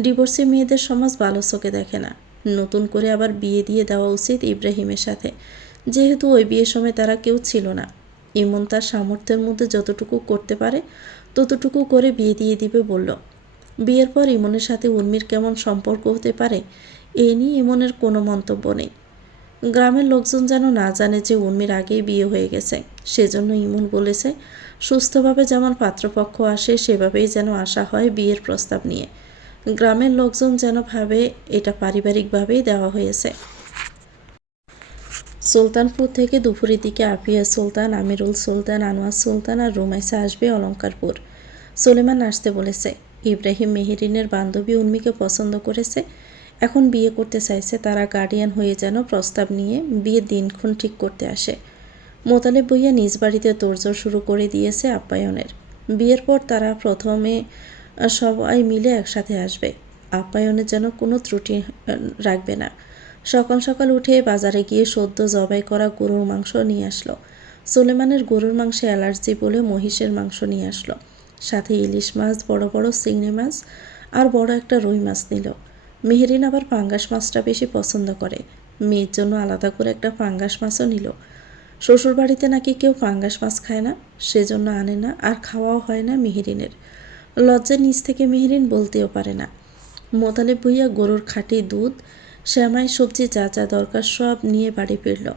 ডিভোর্সি মেয়েদের সমাজ ভালো চোখে দেখে না। নতুন করে আবার বিয়ে দিয়ে দেওয়া উচিত ইব্রাহিমের সাথে, যেহেতু ওই বিয়ের সময় তারা কেউ ছিল না। ইমন তার সামর্থ্যের মধ্যে যতটুকু করতে পারে ততটুকু করে বিয়ে দিয়ে দিবে বলল। বিয়ের পর ইমনের সাথে উর্মির কেমন সম্পর্ক হতে পারে এই নিয়ে ইমনের কোনো মন্তব্য নেই। গ্রামের লোকজন যেন না জানে যে উর্মির আগেই বিয়ে হয়ে গেছে, সেজন্য ইমন বলেছে সুস্থভাবে যেমন পাত্রপক্ষ আসে সেভাবেই যেন আসা হয় বিয়ের প্রস্তাব নিয়ে। গ্রামের লোকজন যেন ভাবে এটা পারিবারিকভাবেই দেওয়া হয়েছে। সুলতানপুর থেকে দুপুরের দিকে আফিয়া সুলতান, আমিরুল সুলতান, আনোয়ার সুলতান আর রুমাইসা আসবে অলঙ্কারপুর। সুলেমান আসতে বলেছে। ইব্রাহিম মেহেরিনের বান্ধবী উর্মিকে পছন্দ করেছে, এখন বিয়ে করতে চাইছে। তারা গার্ডিয়ান হয়ে যেন প্রস্তাব নিয়ে বিয়ের দিনক্ষণ ঠিক করতে আসে। মোতালেব বইয়া নিজ বাড়িতে তোড়জোড় শুরু করে দিয়েছে আপ্যায়নের। বিয়ের পর তারা প্রথমে সবাই মিলে একসাথে আসবে। আপ্যায়নের যেন কোনো ত্রুটি রাখবে না। সকাল সকাল উঠে বাজারে গিয়ে সদ্য জবাই করা গরুর মাংস নিয়ে আসলো। সুলেমানের গরুর মাংসে অ্যালার্জি বলে মহিষের মাংস নিয়ে আসলো। সাথে ইলিশ মাছ, বড় বড় চিংড়ি মাছ আর বড় একটা রুই মাছ নিল। মেহেরিন আবার পাঙ্গাস মাছটা বেশি পছন্দ করে। মেয়ের জন্য আলাদা করে একটা পাঙ্গাস মাছও নিল। শ্বশুরবাড়িতে নাকি কেউ পাঙ্গাস মাছ খায় না, সেজন্য আনে না, আর খাওয়াও হয় না মেহেরিনের। লজ্জার নিচ থেকে মেহেরিন বলতেও পারে না। মোতালেব ভুইয়া গরুর খাঁটি দুধ, শ্যামাই, সবজি যা যা দরকার সব নিয়ে বাড়ি ফিরল।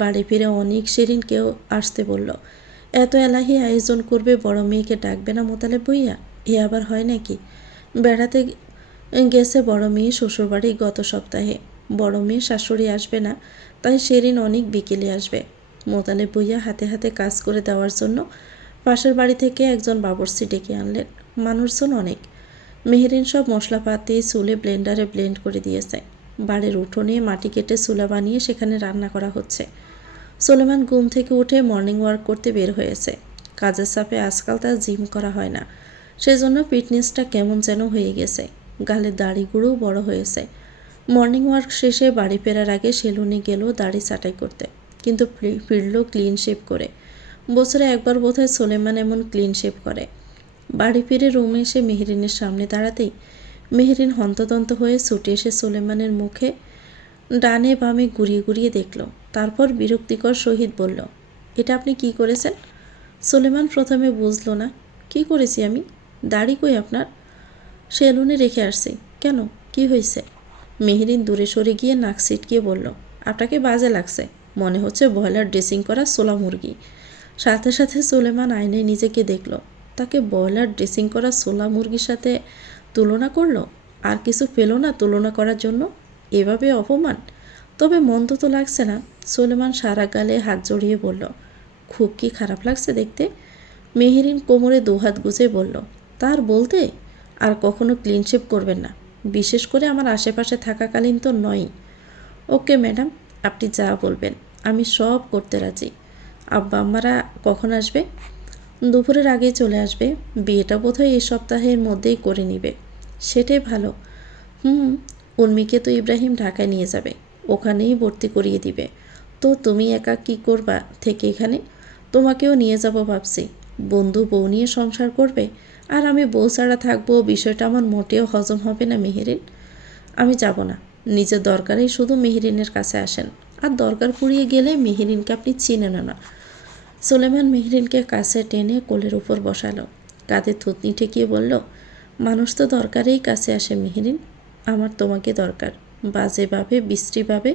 বাড়ি ফিরে অনেক সেরিনকেও আসতে বলল। এত এলাহি আয়োজন করবে, বড় মেয়েকে ডাকবে না মোতালেব ভুইয়া? এ আবার হয় নাকি? বেড়াতে গেছে বড় মেয়ে শ্বশুরবাড়ি গত সপ্তাহে। বড় মেয়ে শাশুড়ি আসবে না, তাই সেরিন অনেক বিকেলে আসবে। মোতালেব ভুইয়া হাতে হাতে কাজ করে দেওয়ার জন্য পাশের বাড়ি থেকে একজন বাবরচি ডেকে আনলেন। মানুষজন অনেক। মেহেরিন সব মশলাপাতি চুলে ব্লেন্ডারে ব্লেন্ড করে দিয়েছে। বাড়ির উঠোনে মাটি কেটে চুলা বানিয়ে সেখানে রান্না করা হচ্ছে। সুলেমান ঘুম থেকে উঠে মর্নিং ওয়ার্ক করতে বের হয়েছে। কাজের চাপে আজকাল তার জিম করা হয় না, সেজন্য ফিটনেসটা কেমন যেন হয়ে গেছে। গালের দাড়িগুলোও বড় হয়েছে। মর্নিং ওয়ার্ক শেষে বাড়ি ফেরার আগে সেলুনে গেল দাড়ি ছাঁটাই করতে, কিন্তু ফিরল ক্লিন শেভ করে। বছরে একবার বোধহয় সুলেমান এমন ক্লিন শেভ করে। বাড়ি ফিরে রুমে এসে মেহেরিনের সামনে দাঁড়াতেই মেহেরিন হন্তদন্ত হয়ে ছুটে এসে সুলেমানের মুখে ডানে বামে ঘুরিয়ে ঘুরিয়ে দেখল। তারপর বিরক্তিকর সহিত বলল, এটা আপনি কি করেছেন? সুলেমান প্রথমে বুঝল না। কি করেছি আমি? দাড়ি কই আপনার? সেলুনে রেখে আসছি। কেন, কি হয়েছে? মেহেরিন দূরে সরে গিয়ে নাক ছিটকিয়ে বলল, আপনাকে বাজে লাগছে, মনে হচ্ছে ব্রয়লার ড্রেসিং করা সোলা মুরগি। সাথে সাথে সুলেমান আয়নায় নিজেকে দেখল। তাকে ব্রয়লার ড্রেসিং করা সোলা মুরগির সাথে তুলনা করলো। আর কিছু পেল না তুলনা করার জন্য। এভাবে অপমান। তবে মন্দ তো লাগছে না। সুলেমান সারা গালে হাত জড়িয়ে বলল, খুব কি খারাপ লাগছে দেখতে? মেহেরিন কোমরে দুহাত গুজে বলল, তার বলতে? আর কখনো ক্লিন শেভ করবেন না, বিশেষ করে আমার আশেপাশে থাকাকালীন তো নয়ই। ওকে ম্যাডাম, আপনি যা বলবেন আমি সব করতে রাজি। আব্বা আম্মারা কখন আসবে? দুপুরের আগেই চলে আসবে। বিয়েটা বোধহয় এই সপ্তাহের মধ্যেই করে নিবে। সেটাই ভালো। উর্মিকে তো ইব্রাহিম ঢাকায় নিয়ে যাবে, ওখানেই ভর্তি করিয়ে দিবে। তো তুমি একা কি করবা থেকে এখানে? তোমাকেও নিয়ে যাব ভাবছি। বন্ধু বউ নিয়ে সংসার করবে, আর আমি বউ ছাড়া থাকবো, বিষয়টা আমার মোটেও হজম হবে না মেহেরিন। আমি যাব না। নিজের দরকারেই শুধু মেহেরিনের কাছে আসেন, আর দরকার পুড়িয়ে গেলে মেহেরিনকে আপনি চিনেন না। সুলেমান মেহেরিনকে কাছে টেনে কোলের উপর বসালো। কাঁধে থুতনি ঠেকিয়ে বলল, মানুষ তো দরকারেই কাছে আসে মেহেরিন। আমার তোমাকে দরকার, বাজেভাবে, বিশ্রীভাবে,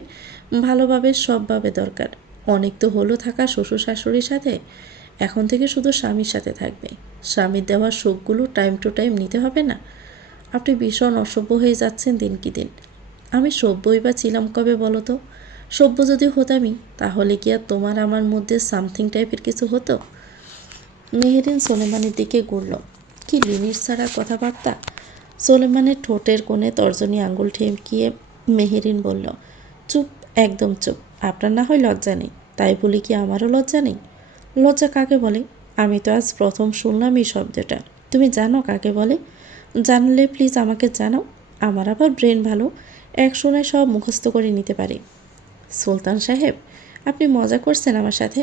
ভালোভাবে, সবভাবে দরকার। অনেক তো হলো থাকা শ্বশুর শাশুড়ির সাথে, এখন থেকে শুধু স্বামীর সাথে থাকবে। স্বামীর দেওয়ার সুখগুলো টাইম টু টাইম নিতে হবে না? আপনি ভীষণ অসভ্য হয়ে যাচ্ছেন দিন কি দিন। আমি সভ্যই বা ছিলাম কবে বলো তো? সভ্য যদি হতামই তাহলে কি আর তোমার আমার মধ্যে সামথিং টাইপের কিছু হতো? মেহেরিন সোলেমানের দিকে ঘুরল। কি লিমিট ছাড়া কথাবার্তা! সোলেমানের ঠোঁটের কোণে তর্জনী আঙুল ঠেকিয়ে মেহেরিন বলল, চুপ, একদম চুপ। আপনার না হয় লজ্জা নেই, তাই বলি কি আমারও লজ্জা নেই? লজ্জা কাকে বলে? আমি তো আজ প্রথম শুনলাম এই শব্দটা। তুমি জানো কাকে বলে? জানলে প্লিজ আমাকে জানাও। আমার আবার ব্রেন ভালো, এক শোনায় সব মুখস্থ করে নিতে পারি। সুলতান সাহেব, আপনি মজা করছেন আমার সাথে?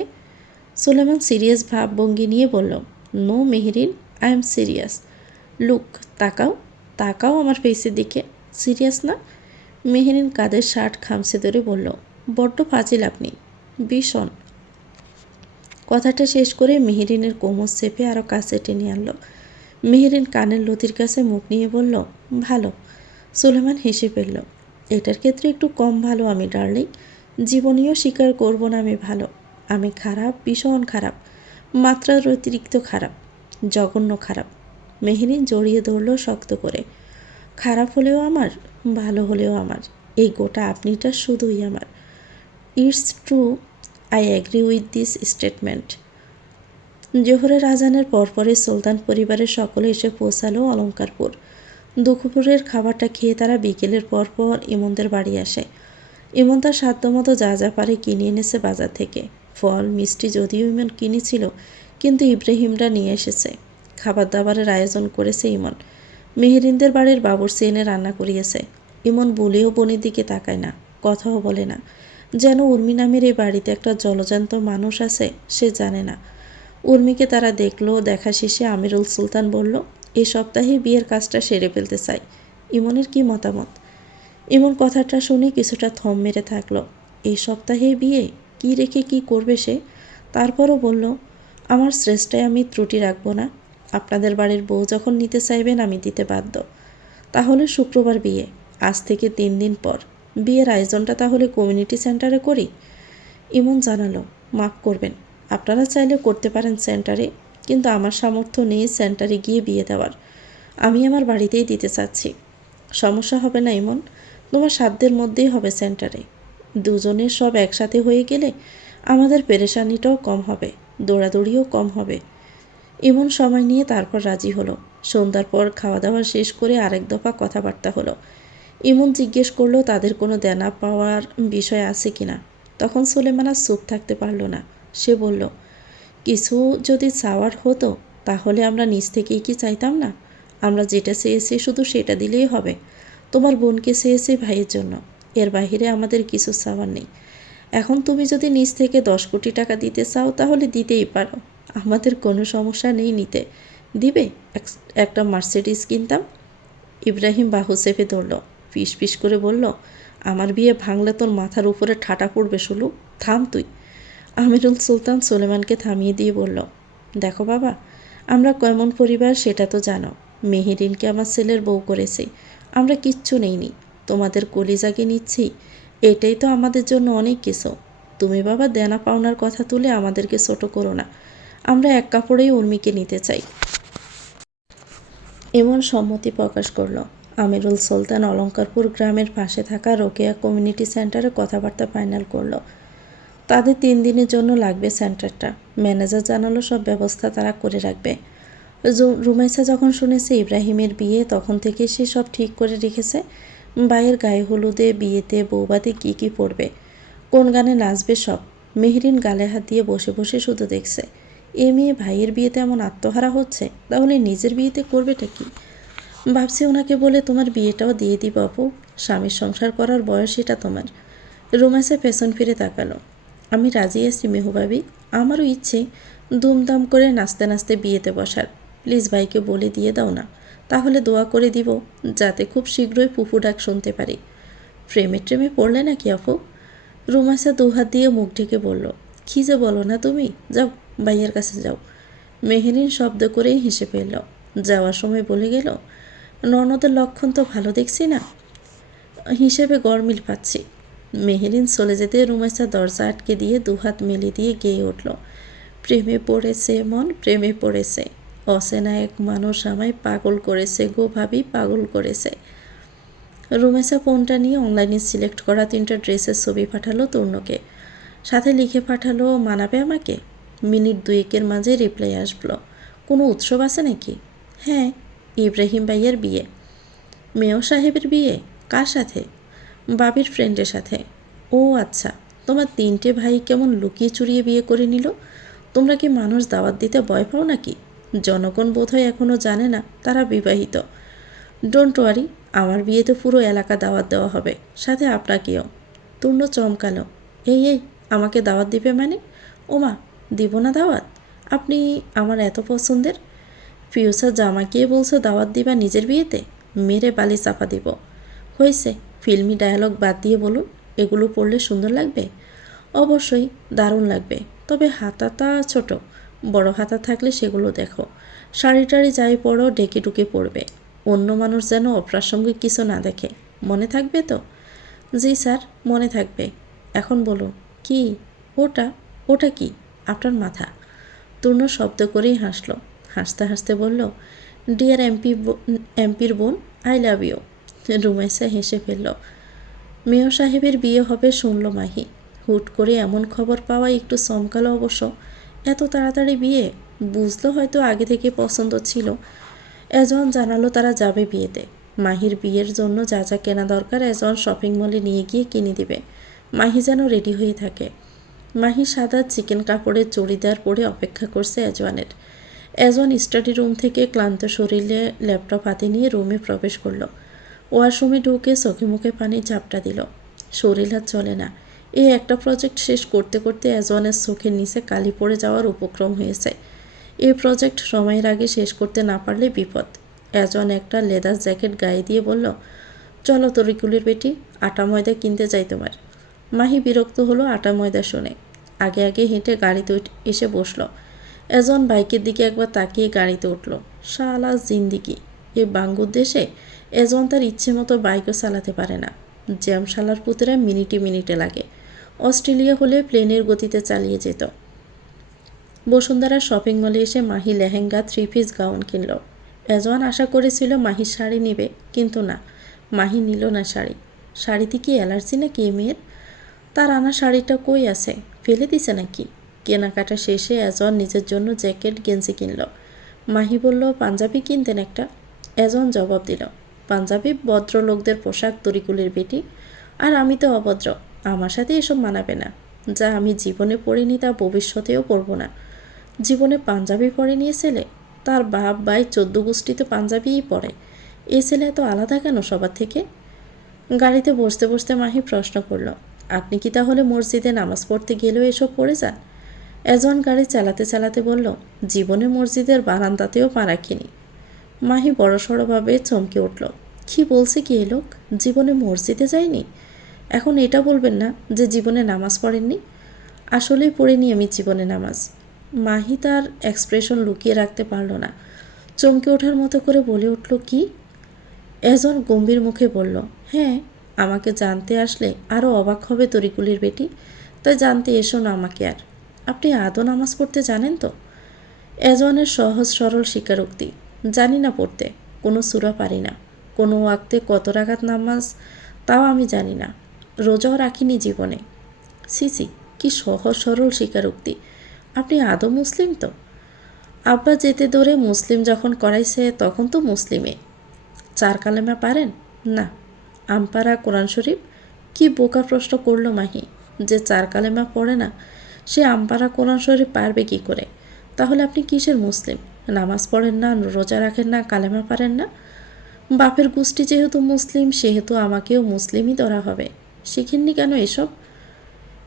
সুলেমান সিরিয়াস ভাবভঙ্গি নিয়ে বলল, no Mehreen, I am serious. Look, তাকাও, তাকাও আমার ফেসের দিকে। সিরিয়াস না? মেহেরিন কাদের শার্ট খামছে ধরে বলল, বড্ড ফাজিল আপনি, ভীষণ। কথাটা শেষ করে মেহেরিনের কোমর চেপে আরও কাছে টেনে আনলো। মেহেরিন কানের লতির কাছে মুখ নিয়ে বলল, ভালো। সুলেমান হেসে ফেলল। এটার ক্ষেত্রে একটু কম ভালো আমি, ডার্লিং। জীবনেও স্বীকার করব না আমি ভালো। আমি খারাপ, ভীষণ খারাপ, মাত্রার অতিরিক্ত খারাপ, জঘন্য খারাপ। মেহেরিন জড়িয়ে ধরল শক্ত করে। খারাপ হলেও আমার, ভালো হলেও আমার, এই গোটা আপনিটা শুধুই আমার। It's true, I agree with this statement. জোহরের আজানের পরপরই সুলতান পরিবারের সকলে এসে পৌঁছালো অলঙ্কারপুর। দুপুরের খাবারটা খেয়ে তারা বিকেলের পরপর ইমনদের বাড়ি আসে। ইমন তার সাধ্যমতো যা যা পারে কিনে এনেছে বাজার থেকে। ফল মিষ্টি যদিও ইমন কিনেছিল, কিন্তু ইব্রাহিমরা নিয়ে এসেছে। খাবার দাবারের আয়োজন করেছে ইমন। মেহেরিনদের বাড়ির বাবুর্চি এনে রান্না করিয়েছে। ইমন বলেও বোনের দিকে তাকায় না, কথাও বলে না, যেন উর্মি নামের এই বাড়িতে একটা জলজান্ত মানুষ আছে সে জানে না। উর্মিকে তারা দেখলো। দেখা শেষে আমিরুল সুলতান বলল, এ সপ্তাহে বিয়ের কাজটা সেরে ফেলতে চাই। ইমনের কি মতামত? ইমন কথাটা শুনে কিছুটা থম মেরে থাকলো। এই সপ্তাহে বিয়ে? কি রেখে কি করবে সে? তারপরও বলল, আমার শ্রেষ্ঠায় আমি ত্রুটি রাখবো না। আপনাদের বাড়ির বউ যখন নিতে চাইবেন আমি দিতে বাধ্য। তাহলে শুক্রবার বিয়ে, আজ থেকে 3 দিন পর। বিয়ের আয়োজনটা তাহলে কমিউনিটি সেন্টারে করি? ইমন জানালো, মাফ করবেন, আপনারা চাইলে করতে পারেন সেন্টারে, কিন্তু আমার সামর্থ্য নেই সেন্টারে গিয়ে বিয়ে দেওয়ার। আমি আমার বাড়িতেই দিতে চাচ্ছি। সমস্যা হবে না ইমন, তোমার সাধ্যের মধ্যেই হবে সেন্টারে। দুজনের সব একসাথে হয়ে গেলে আমাদের পেরেশানিটাও কম হবে, দৌড়াদৌড়িও কম হবে। ইমন সময় নিয়ে তারপর রাজি হলো। সন্ধ্যার পর খাওয়া দাওয়া শেষ করে আরেক দফা কথাবার্তা হলো। ইমন জিজ্ঞেস করলো তাদের কোনো দেনা পাওয়ার বিষয় আছে কিনা। তখন সুলেমান আর চুপ থাকতে পারল না। সে বলল, কিছু যদি চাওয়ার হতো তাহলে আমরা নিজ থেকেই কি চাইতাম না? আমরা যেটা চেয়েছি শুধু সেটা দিলেই হবে। তোমার বোনকে চেয়েছি ভাইয়ের জন্য, এর বাহিরে আমাদের কিছু চাওয়ার নেই। এখন তুমি যদি নিজ থেকে 10 কোটি টাকা দিতে চাও তাহলে দিতেই পারো, আমাদের কোনো সমস্যা নেই নিতে। দিবে? একটা মার্সিডিজ কিনতাম। ইব্রাহিম বাহু চেপে ধরল, ফিস ফিস করে বলল, আমার বিয়ে ভাঙলে তোর মাথার উপরে ঠাটা পড়বে শুলু, থাম তুই। আমিরুল সুলতান সুলেমানকে থামিয়ে দিয়ে বলল, দেখো বাবা, আমরা কেমন পরিবার সেটা তো জানো। মেহেরিনকে আমার ছেলের বউ করেছি, আমরা কিচ্ছু নেইনি, তোমাদের কলিজাকে নিচ্ছি, এটাই তো আমাদের জন্য অনেক কিছু। তুমি বাবা দেনা পাওনার কথা তুলে আমাদেরকে ছোট করো না। আমরা এক কাপড়েই উর্মিকে নিতে চাই। এমন সম্মতি প্রকাশ করল। আমিরুল সুলতান অলঙ্কারপুর গ্রামের পাশে থাকা রোকেয়া কমিউনিটি সেন্টারে কথাবার্তা ফাইনাল করলো। তাদের 3 দিনের জন্য লাগবে সেন্টারটা। ম্যানেজার জানালো সব ব্যবস্থা তারা করে রাখবে। রুমাইসা যখন শুনেছে ইব্রাহিমের বিয়ে তখন থেকে সে সব ঠিক করে রেখেছে। ভাইয়ের গায়ে হলুদে, বিয়েতে, বৌভাতে কী কী পড়বে, কোন গানে নাচবে সব। মেহরিন গালে হাত দিয়ে বসে বসে শুধু দেখছে। এ মেয়ে ভাইয়ের বিয়েতে এমন আত্মহারা হচ্ছে, তাহলে নিজের বিয়েতে করবেটা কি? ভাবছি ওনাকে বলে তোমার বিয়েটাও দিয়ে দিই বাবু, স্বামীর সংসার করার বয়স এটা তোমার। রুমাইসা পেছন ফিরে তাকালো। আমি রাজি আছি মেহুবাবি, আমারও ইচ্ছে দুমদাম করে নাচতে নাচতে বিয়েতে বসার। প্লিজ ভাইকে বলে দিয়ে দাও না, তাহলে দোয়া করে দিব যাতে খুব শীঘ্রই ফুফু ডাক শুনতে পারি। প্রেমে ট্রেমে পড়লে নাকি আপু? রুমাইসা দুহাত দিয়ে মুখ ঢেকে বলল, কী যে বলো না তুমি, যাও ভাইয়ের কাছে যাও। মেহেরিন শব্দ করেই হেসে ফেলল। যাওয়ার সময় বলে গেল, ননদের লক্ষণ তো ভালো দেখছি না, হিসেবে গরমিল পাচ্ছি। মেহেরিন চলে যেতে রুমাইসা দরজা আটকে দিয়ে দুহাত মেলে দিয়ে গেয়ে উঠল, প্রেমে পড়েছে মন, প্রেমে পড়েছে। অচেনা এক মানুষ আমায় পাগল করেছে গো ভাবি, পাগল করেছে। রুমেসা ফোনটা নিয়ে অনলাইনে সিলেক্ট করা 3টা ড্রেসের ছবি পাঠালো তরুণকে, সাথে লিখে পাঠালো মানাবে আমাকে। মিনিট 2-1 মাঝে রিপ্লাই আসলো, কোনো উৎসব আছে নাকি? হ্যাঁ, ইব্রাহিম ভাইয়ের বিয়ে। মেয়র সাহেবের বিয়ে? কার সাথে? বাবির ফ্রেন্ডের সাথে। ও আচ্ছা, তোমার 3টে ভাই কেমন লুকিয়ে চুরিয়ে বিয়ে করে নিল? তোমরা কি মানুষ দাওয়াত দিতে ভয় পাও নাকি? জনগণ বোধহয় এখনও জানে না তারা বিবাহিত। ডোন্ট ওয়ারি, আমার বিয়েতে পুরো এলাকা দাওয়াত দেওয়া হবে, সাথে আপনাকেও। তূর্ণ চমকালো, এই আমাকে দাওয়াত দিবে মানে? ওমা, দিব না দাওয়াত? আপনি আমার এত পছন্দের। ফিউচার জামাকে বলছো দাওয়াত দিবা নিজের বিয়েতে? মেরে বালি চাপা দিব। হয়েছে, ফিল্মি ডায়ালগ বাদ দিয়ে বলুন, এগুলো পড়লে সুন্দর লাগবে? অবশ্যই দারুণ লাগবে, তবে হাতাটা ছোট। বড় হাতা থাকলে সেগুলো দেখো। শাড়ি টাড়ি যাই পরো ডেকে ডুকে পড়বে, অন্য মানুষ যেন অপ্রাসঙ্গিক কিছু না দেখে। মনে থাকবে তো? জি স্যার, মনে থাকবে। এখন বলুন, কি ওটা? ওটা কি? আপনার মাথা। তূর্ণ শব্দ করেই হাসল, হাসতে হাসতে বলল, ডিয়ার এমপির বোন, আই লাভ ইউ। রুমাইসা হেসে ফেলল। মেয়র সাহেবের বিয়ে হবে শুনল মাহি। হুট করে এমন খবর পাওয়া একটু চমকালো অবশ্য। এত তাড়াতাড়ি বিয়ে? বুঝলো হয়তো আগে থেকে পছন্দ ছিল। এজন জানালো তারা যাবে বিয়েতে। মাহির বিয়ের জন্য যা যা কেনা দরকার এজন শপিং মলে নিয়ে গিয়ে কিনে দিবে। মাহি যেন রেডি হয়ে থাকে। মাহি সাদা চিকেন কাপড়ের চুড়িদার পরে অপেক্ষা করছে এজওয়ানের। এজন স্টাডি রুম থেকে ক্লান্ত শরীরে ল্যাপটপ হাতে নিয়ে রুমে প্রবেশ করলো। ওয়াশরুমে ঢুকে চোখে মুখে পানি ঝাপটা দিল। শরীর হাত চলে না। এই একটা প্রজেক্ট শেষ করতে করতে এজওয়ানের চোখের নিচে কালি পড়ে যাওয়ার উপক্রম হয়েছে। এই প্রজেক্ট সময়ের আগে শেষ করতে না পারলে বিপদ। এজন একটা লেদার জ্যাকেট গায়ে দিয়ে বলল, চলো তরিকুলের বেটি, আটা ময়দা কিনতে যাই তোমার। মাহি বিরক্ত হলো আটা ময়দা শুনে। আগে আগে হেঁটে গাড়িতে এসে বসলো। এজন বাইকের দিকে একবার তাকিয়ে গাড়িতে উঠল। শালা জিন্দিগি, এ বাঙ্গুর দেশে এজন তার ইচ্ছে মতো বাইকও চালাতে পারে না। জ্যাম শালার পুতেরা মিনিটে মিনিটে লাগে। অস্ট্রেলিয়া হলে প্লেনের গতিতে চালিয়ে যেত। বসুন্ধরা শপিং মলে এসে মাহি লেহেঙ্গা 3 পিস গাউন কিনল। এজন আশা করেছিল মাহি শাড়ি নেবে, কিন্তু না, মাহি নিল না শাড়ি। শাড়িতে কি অ্যালার্জি নাকি এ মেয়ের? তার আনা শাড়িটা কই আছে? ফেলে দিছে নাকি? কেনাকাটা শেষে এজন নিজের জন্য জ্যাকেট গেঞ্জি কিনল। মাহি বলল, পাঞ্জাবি কিনতেন একটা। এজন জবাব দিল, পাঞ্জাবি ভদ্রলোকদের পোশাক তরিকুলের বেটি, আর আমি তো অভদ্র, আমার সাথে এসব মানাবে না। যা আমি জীবনে পড়িনি তা ভবিষ্যতেও পরব না। জীবনে পাঞ্জাবি পরেনি এ ছেলে? তার বাপ ভাই 14 গোষ্ঠীতে পাঞ্জাবিই পরে। এ ছেলে এত আলাদা কেন সবার থেকে? গাড়িতে বসতে বসতে মাহি প্রশ্ন করল, আপনি কি তাহলে মসজিদে নামাজ পড়তে গেলেও এসব পড়ে যান? এজন গাড়ি চালাতে চালাতে বলল, জীবনে মসজিদের বারান্দাতেও পা রাখিনি। মাহি বড়সড়ভাবে চমকে উঠল, কি বলছে কি এ লোক? জীবনে মসজিদে যায়নি? এখন এটা বলবেন না যে জীবনে নামাজ পড়েননি? আসলেই পড়িনি আমি জীবনে নামাজ। মাহি তার এক্সপ্রেশন লুকিয়ে রাখতে পারল না, চমকে ওঠার মতো করে বলে উঠল, কি? এজন গম্ভীর মুখে বলল, হ্যাঁ, আমাকে জানতে আসলে আরও অবাক হবে তরিকুলের বেটি, তাই জানতে এসো না আমাকে আর। আপনি আদৌ নামাজ পড়তে জানেন তো? এজনের সহজ সরল স্বীকারোক্তি, জানি না পড়তে, কোনো সূরা পারি না। কোনো ওয়াক্তে কত রাকাত নামাজ তাও আমি জানি না। রোজাও রাখিনি জীবনে। সিসি, কি সহজ সরল স্বীকারোক্তি। আপনি আদৌ মুসলিম তো? আব্বা যেতে ধরে মুসলিম যখন করাইছে তখন তো মুসলিমে। 4 কালেমা পারেন? না। আমপারা কোরআন শরীফ? কি বোকা প্রশ্ন করল মাহি। যে 4 কালেমা পড়ে না সে আমপারা কোরআন শরীফ পারবে কি করে? তাহলে আপনি কিসের মুসলিম? নামাজ পড়েন না, রোজা রাখেন না, কালেমা পারেন না? বাপের গোষ্ঠী যেহেতু মুসলিম সেহেতু আমাকেও মুসলিমই ধরা হবে। শিখেননি কেন এসব?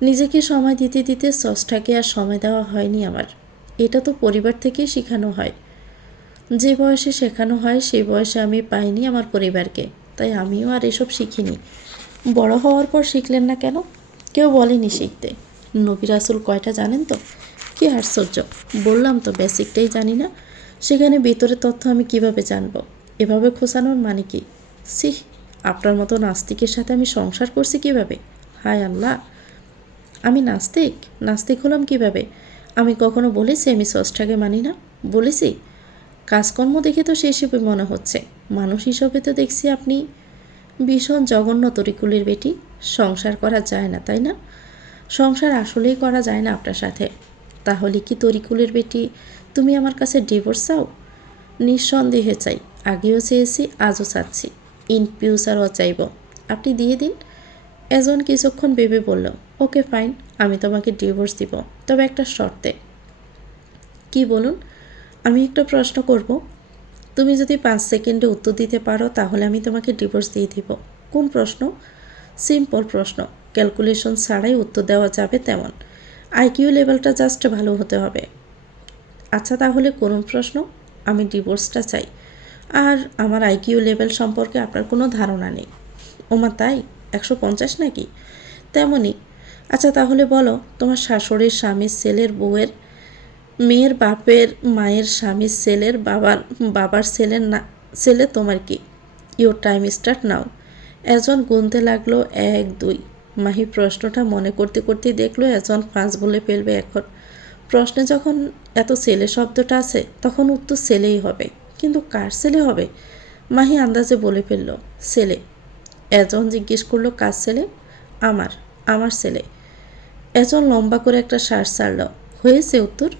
নিজেকে সময় দিতে দিতে স্রষ্টাকে আর সময় দেওয়া হয়নি আমার। এটা তো পরিবার থেকেই শেখানো হয়। যে বয়সে শেখানো হয় সেই বয়সে আমি পাইনি আমার পরিবারকে, তাই আমিও আর এসব শিখিনি। বড় হওয়ার পর শিখলেন না কেন? কেউ বলেনি শিখতে। নবী রাসূল কয়টা জানেন তো? কি আশ্চর্য, বললাম তো বেসিকটাই জানি না। সেখানে ভিতরের তথ্য আমি কিভাবে জানবো? এভাবে খোঁচানোর মানে কি? সিহ, আপনার মতো নাস্তিকের সাথে আমি সংসার করছি কিভাবে? হায় আল্লাহ, আমি নাস্তিক? নাস্তিক হলাম কিভাবে? আমি কখনো বলেছি আমি স্রষ্টাকে মানি না? বলেছি? কাজকর্ম দেখে তো সে হিসেবে মনে হচ্ছে, মানুষ হিসেবে তো দেখছি আপনি। ভীষণ জঘন্য তরিকুলের বেটি। সংসার করা যায় না, তাই না? সংসার আসলেই করা যায় না আপনার সাথে। তাহলে কি তরিকুলের বেটি তুমি আমার কাছে ডিভোর্স চাও? নিঃসন্দেহে চাই। আগেও চেয়েছি, আজও চাচ্ছি, ইন ফিউচারও চাইব। আপনি দিয়ে দিন। এজন কিছুক্ষণ ভেবে বলল, ওকে ফাইন, আমি তোমাকে ডিভোর্স দিব, তবে একটা শর্তে। কি বলুন? আমি একটা প্রশ্ন করব, তুমি যদি 5 সেকেন্ডে উত্তর দিতে পারো তাহলে আমি তোমাকে ডিভোর্স দিয়ে দিব। কোন প্রশ্ন? সিম্পল প্রশ্ন, ক্যালকুলেশন ছাড়াই উত্তর দেওয়া যাবে তেমন। আইকিউ লেভেলটা জাস্ট ভালো হতে হবে। আচ্ছা তাহলে করুন প্রশ্ন। আমি ডিভোর্সটা চাই, আর আমার আইকিউ লেভেল সম্পর্কে আপনার কোনো ধারণা নেই। ওমা তাই? 150 নাকি? তেমনই। আচ্ছা তাহলে বলো, তোমার শাশুড়ির স্বামীর ছেলের বউয়ের মেয়ের বাপের মায়ের স্বামীর ছেলের বাবার ছেলের না ছেলে তোমার কি? Your time start now. একজন গুনতে লাগলো 1 2। মাহি প্রশ্নটা মনে করতে করতেই দেখলো একজন 5 বলে ফেলবে এখন। প্রশ্নে যখন এত ছেলে শব্দটা আছে তখন উত্তর ছেলেই হবে, কিন্তু কার ছেলে হবে? মাহি আন্দাজে বলে ফেলল, ছেলে। একজন জিজ্ঞেস করলো, কার ছেলে? আমার আমার ছেলে। একজন লম্বা করে একটা শ্বাস ছাড়ল। হয়েছে উত্তর।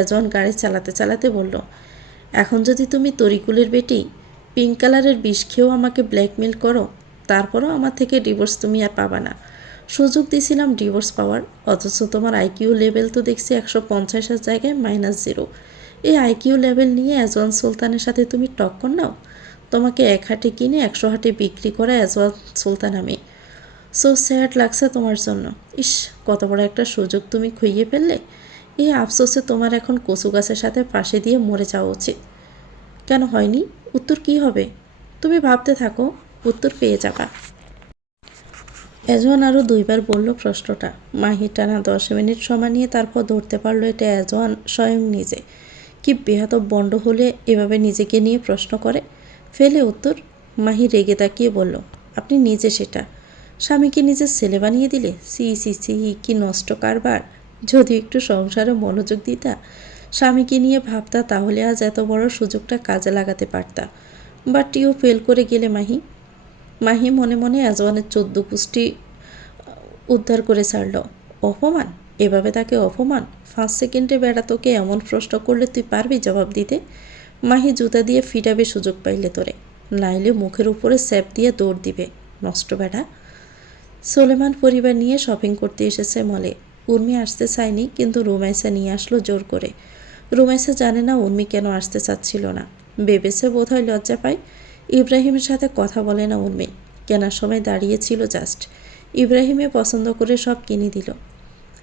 একজন গাড়ি চালাতে চালাতে বলল, এখন যদি তুমি তরিকুলের বেটি পিঙ্ক কালারের বিষ খেয়েও আমাকে ব্ল্যাকমেল করো, তারপরও আমার থেকে ডিভোর্স তুমি আর পাবা না। সুযোগ দিয়েছিলাম ডিভোর্স পাওয়ার, অথচ তোমার আইকিউ লেভেল তো দেখছি 150-এর জায়গায় -0। এই আইকিউ লেভেল নিয়ে এজওয়ান সুলতানের সাথে তুমি টক্কর নাও? তোমাকে 1 হাটে কিনে 100 হাটে বিক্রি করা এজওয়ান সুলতান আমি। সো স্যাড লাগছে তোমার জন্য। ইস, কত বড় একটা সুযোগ তুমি খুইয়ে ফেললে। এই আফসোসে তোমার এখন কচু গাছের সাথে ফাঁসি দিয়ে মরে যাওয়া উচিত। কেন হয়নি? উত্তর কি হবে? তুমি ভাবতে থাকো, উত্তর পেয়ে যাবা। এজওয়ান আরও 2বার বলল প্রশ্নটা। মাহি টানা 10 মিনিট সময় নিয়ে তারপর ধরতে পারলো এটা এজওয়ান স্বয়ং নিজে। কি বেহাতব বন্ড হলে এভাবে নিজেকে নিয়ে প্রশ্ন করে ফেলে উত্তর। মাহি রেগে তাকিয়ে বলল, আপনি নিজে সেটা। স্বামীকে নিজের ছেলে বানিয়ে দিলে। সি সি সি, কি নষ্ট কারবার। যদি একটু সংসারে মনোযোগ দিতা, স্বামীকে নিয়ে ভাবতা, তাহলে আজ এত বড় সুযোগটা কাজে লাগাতে পারতা। বাট ইউ ফেল করে গেলে মাহি। মাহি মনে মনে এজওয়ানের 14 পুষ্টি উদ্ধার করে ছাড়ল। অপমান? এভাবে তাকে অপমান? 5 সেকেন্ডে বেড়া তোকে এমন প্রশ্ন করলে তুই পারবি জবাব দিতে? মাহি জুতা দিয়ে ফিটাবে সুযোগ পাইলে তোরে, নাইলে মুখের উপরে স্যাপ দিয়ে দৌড় দিবে। নষ্ট বেড়া। সোলেমান পরিবার নিয়ে শপিং করতে এসেছে মলে। উর্মি আসতে চায়নি, কিন্তু রুমাইসা নিয়ে আসলো জোর করে। রুমাইসা জানে না উর্মি কেন আসতে চাচ্ছিল না। ভেবেছে বোধহয় লজ্জা পায়। ইব্রাহিমের সাথে কথা বলে না উর্মি। কেনার সময় দাঁড়িয়েছিল জাস্ট। ইব্রাহিমে পছন্দ করে সব কিনে দিল।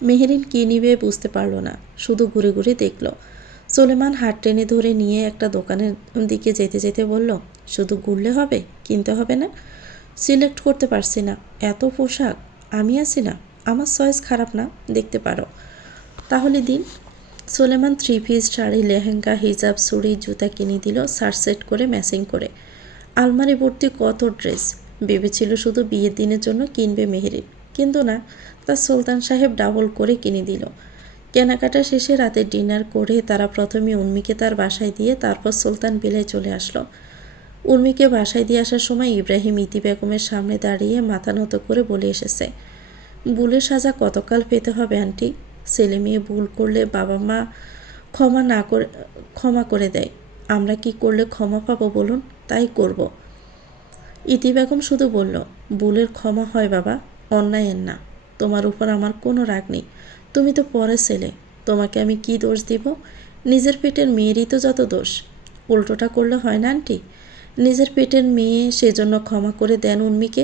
মেহেরিন কী নিবে বুঝতে পারল না, শুধু ঘুরে ঘুরে দেখল। সোলেমান হাত টেনে ধরে নিয়ে একটা দোকানের দিকে যেতে যেতে বলল, শুধু ঘুরলে হবে, কিনতে হবে না? সিলেক্ট করতে পারছি না, এত পোশাক। আমি আছি না, আমার চয়েস খারাপ না, দেখতে পারো। তাহলে দিন। সোলেমান 3 পিস শাড়ি, লেহেঙ্গা, হিজাব, চুড়ি, জুতা কিনে দিল সার সেট করে ম্যাচিং করে। আলমারি ভর্তি কত ড্রেস। ভেবেছিল শুধু বিয়ের দিনের জন্য কিনবে মেহেরিন, কিন্তু না, তার সুলতান সাহেব ডাবল করে কিনে দিল। কেনাকাটা শেষে রাতে ডিনার করে তারা প্রথমে উর্মিকে তার বাসায় দিয়ে তারপর সুলতান বিলায় চলে আসলো। উর্মিকে বাসায় দিয়ে আসার সময় ইব্রাহিম ইতি বেগমের সামনে দাঁড়িয়ে মাথা নত করে বলে এসেছে, ভুলের সাজা কতকাল পেতে হবে আন্টি? ছেলে মেয়ে ভুল করলে বাবা মা ক্ষমা করে দেয়। আমরা কি করলে ক্ষমা পাবো বলুন? তাই করব। ইতি বেগম শুধু বলল, ভুলের ক্ষমা হয় বাবা, অন্যায়ের না। তোমার উপর আমার কোনো রাগ নেই, তুমি তো পরের ছেলে, তোমাকে আমি কি দোষ দিব? নিজের পেটের মেয়েরই তো যত দোষ। উল্টোটা করলে হয় না আন্টি? নিজের পেটের মেয়ে, সেজন্য ক্ষমা করে দেন উর্মিকে।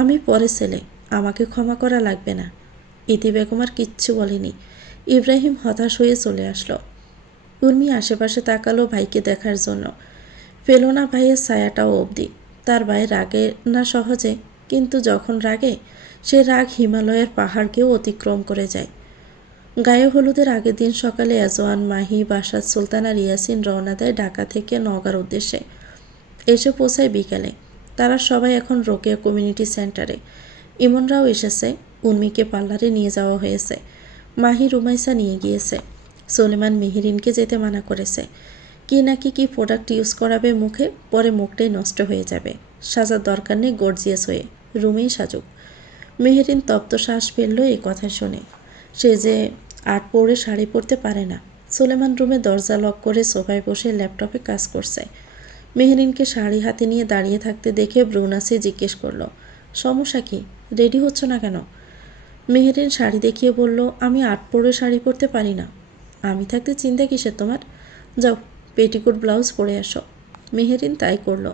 আমি পরের ছেলে, আমাকে ক্ষমা করা লাগবে না। ইতি বেগম আর কিচ্ছু বলেনি। ইব্রাহিম হতাশ হয়ে চলে আসলো। উর্মি আশেপাশে তাকালো ভাইকে দেখার জন্য। পেল না ভাইয়ের ছায়াটাও অবধি। তার ভাই রাগে না সহজে, কিন্তু যখন রাগে সে রাগ হিমালয়ের পাহাড়কেও অতিক্রম করে যায়। গায়ে হলুদের আগের দিন সকালে এজওয়ান, মাহি, বাসাত সুলতান আর ইয়াসিন রওনা দেয় ঢাকা থেকে নওগাঁর উদ্দেশ্যে। এসে পৌঁছায় বিকালে। তারা সবাই এখন রোকেয়া কমিউনিটি সেন্টারে। ইমনরাও এসেছে। উর্মিকে পার্লারে নিয়ে যাওয়া হয়েছে। মাহি রুমাইসা নিয়ে গিয়েছে। সোলেমান মেহেরিনকে যেতে মানা করেছে। কি প্রোডাক্ট ইউজ করাবে মুখে, পরে মুখটাই নষ্ট হয়ে যাবে। সাজার দরকার নেই গর্জিয়াস হয়ে, রুমেই সাজুক। মেহেরিন তপ্ত শ্বাস ফেলল এই কথা শুনে। সে যে আট পরে শাড়ি পরতে পারে না। সুলেমান রুমে দরজা লক করে সোফায় বসে ল্যাপটপে কাজ করছে। মেহেরিনকে শাড়ি হাতে নিয়ে দাঁড়িয়ে থাকতে দেখে ব্রুনাসি জিজ্ঞেস করলো, সমস্যা কি, রেডি হচ্ছ না কেন? মেহেরিন শাড়ি দেখিয়ে বলল, আমি আট পরে শাড়ি পরতে পারি না। আমি থাকতে চিন্তা কিসের তোমার? যাও পেটিকোট ব্লাউজ পরে আসো। মেহেরিন তাই করলো।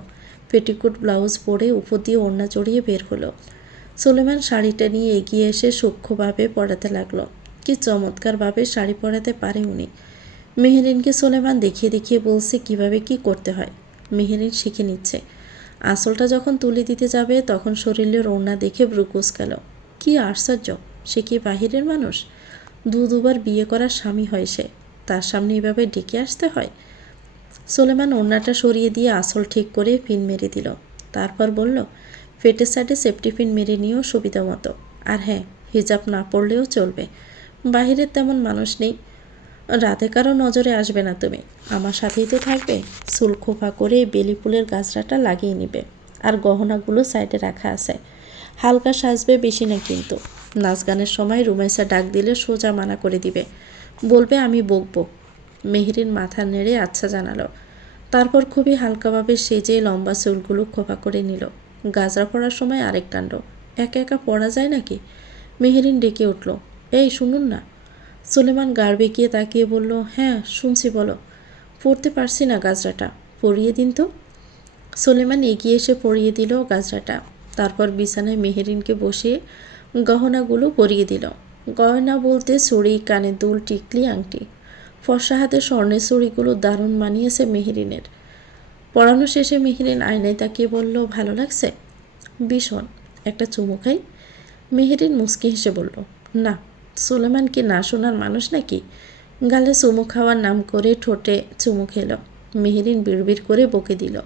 পেটিকোট ব্লাউজ পরে উপর দিয়ে ওড়না চড়িয়ে বের হলো। সুলেমান শাড়িটা নিয়ে এগিয়ে এসে সূক্ষ্মভাবে পরাতে লাগলো। কি চমৎকারভাবে শাড়ি পরাতে পারে উনি। মেহেরিনকে সুলেমান দেখিয়ে দেখিয়ে বলছে কিভাবে কি করতে হয়। মেহেরিন শিখে নিচ্ছে। আসলটা যখন তুলে দিতে যাবে তখন শরীরের ওড়না দেখে ভ্রু কুঁচকাল। কি আশ্চর্য, সে কি বাহিরের মানুষ? দুবার বিয়ে করার স্বামী হয় সে, তার সামনে এভাবে ডেকে আসতে হয়? সুলেমান ওড়নাটা সরিয়ে দিয়ে আসল ঠিক করে পিন মেরে দিল। তারপর বলল, পেটের সাইডে সেফটি পিন মেরে নিয়েও সুবিধা মতো। আর হ্যাঁ, হিজাব না পরলেও চলবে, বাহিরের তেমন মানুষ নেই, রাতে কারো নজরে আসবে না তুমি, আমার সাথেই তো থাকবে। চুল খোপা করে বেলি ফুলের গাছরাটা লাগিয়ে নিবে, আর গহনাগুলো সাইডে রাখা আছে। হালকা সাজবে, বেশি না কিন্তু। নাচ গানের সময় রুমাইসা ডাক দিলে সোজা মানা করে দিবে, বলবে আমি বকবো। মেহেরিন মাথা নেড়ে আচ্ছা জানালো। তারপর খুবই হালকাভাবে সেজে লম্বা চুলগুলো খোপা করে নিল। গাজরা পড়ার সময় আরেক কাণ্ড, একা একা পড়া যায় নাকি? মেহেরিন ডেকে উঠল, এই শুনুন না। সুলেমান গাড় বেঁকিয়ে তাকিয়ে বলল, হ্যাঁ শুনছি, বলো। পরতে পারছি না গাজরাটা, পরিয়ে দিন তো। সুলেমান এগিয়ে এসে পরিয়ে দিল গাজরাটা। তারপর বিছানায় মেহেরিনকে বসিয়ে গহনাগুলো পরিয়ে দিল। গয়না বলতে চুড়ি, কানের দুল, টিকলি, আংটি। ফর্সা হাতে স্বর্ণের চুড়িগুলো দারুণ মানিয়েছে মেহেরিনের। পড়ানো শেষে মেহেরিন আয়নায় তাকিয়ে বলল, ভালো লাগছে? ভীষণ। একটা চুমু খাই? মেহেরিন মুচকি হেসে বলল, না। সুলেমান কি না শোনার মানুষ নাকি? গালে চুমু খাওয়ার নাম করে ঠোঁটে চুমু খেল। মেহেরিন বিড়বিড় করে বকে দিল।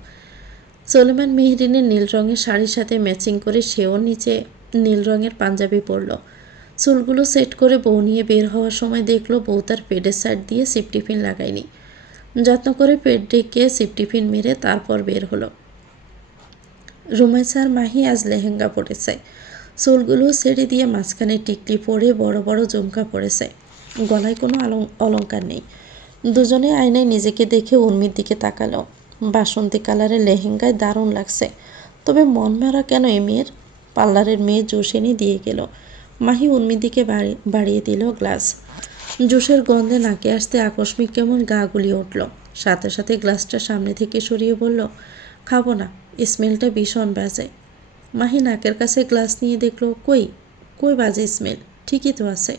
সুলেমান মেহেরিনের নীল রঙের শাড়ির সাথে ম্যাচিং করে সেও নিচে নীল রঙের পাঞ্জাবি পরল। চুলগুলো সেট করে বউ নিয়ে বের হওয়ার সময় দেখলো বউ তার পেটের সাইড দিয়ে সেফটি পিন লাগায়নি। যত্ন করে পেট ডেকে সেফটি পিন মেরে তারপর বের হলো। রুমাইসার মাহি আজ লেহেঙ্গা পরেছে। চুলগুলো ছেড়ে দিয়ে মাঝখানে টিকলি পরে বড় বড় জুমকা পরেছে। গলায় কোনো অলংকার নেই। দুজনে আয়নায় নিজেকে দেখে উর্মির দিকে তাকালো। বাসন্তী কালারের লেহেঙ্গায় দারুণ লাগছে, তবে মন মারা কেন এ মেয়ের? পার্লারের মেয়ে জুস এনে দিয়ে গেল। মাহি উর্মির দিকে বাড়িয়ে দিল গ্লাস। জুসের গন্ধে নাকে আসতে আকস্মিক কেমন গা গুলিয়ে উঠল। সাথে সাথে গ্লাসটা সামনে থেকে সরিয়ে বলল, খাবো না, স্মেলটা ভীষণ বাজে। মাহি নাকের কাছে গ্লাস নিয়ে দেখলো, কই বাজে স্মেল, ঠিকই তো আছে।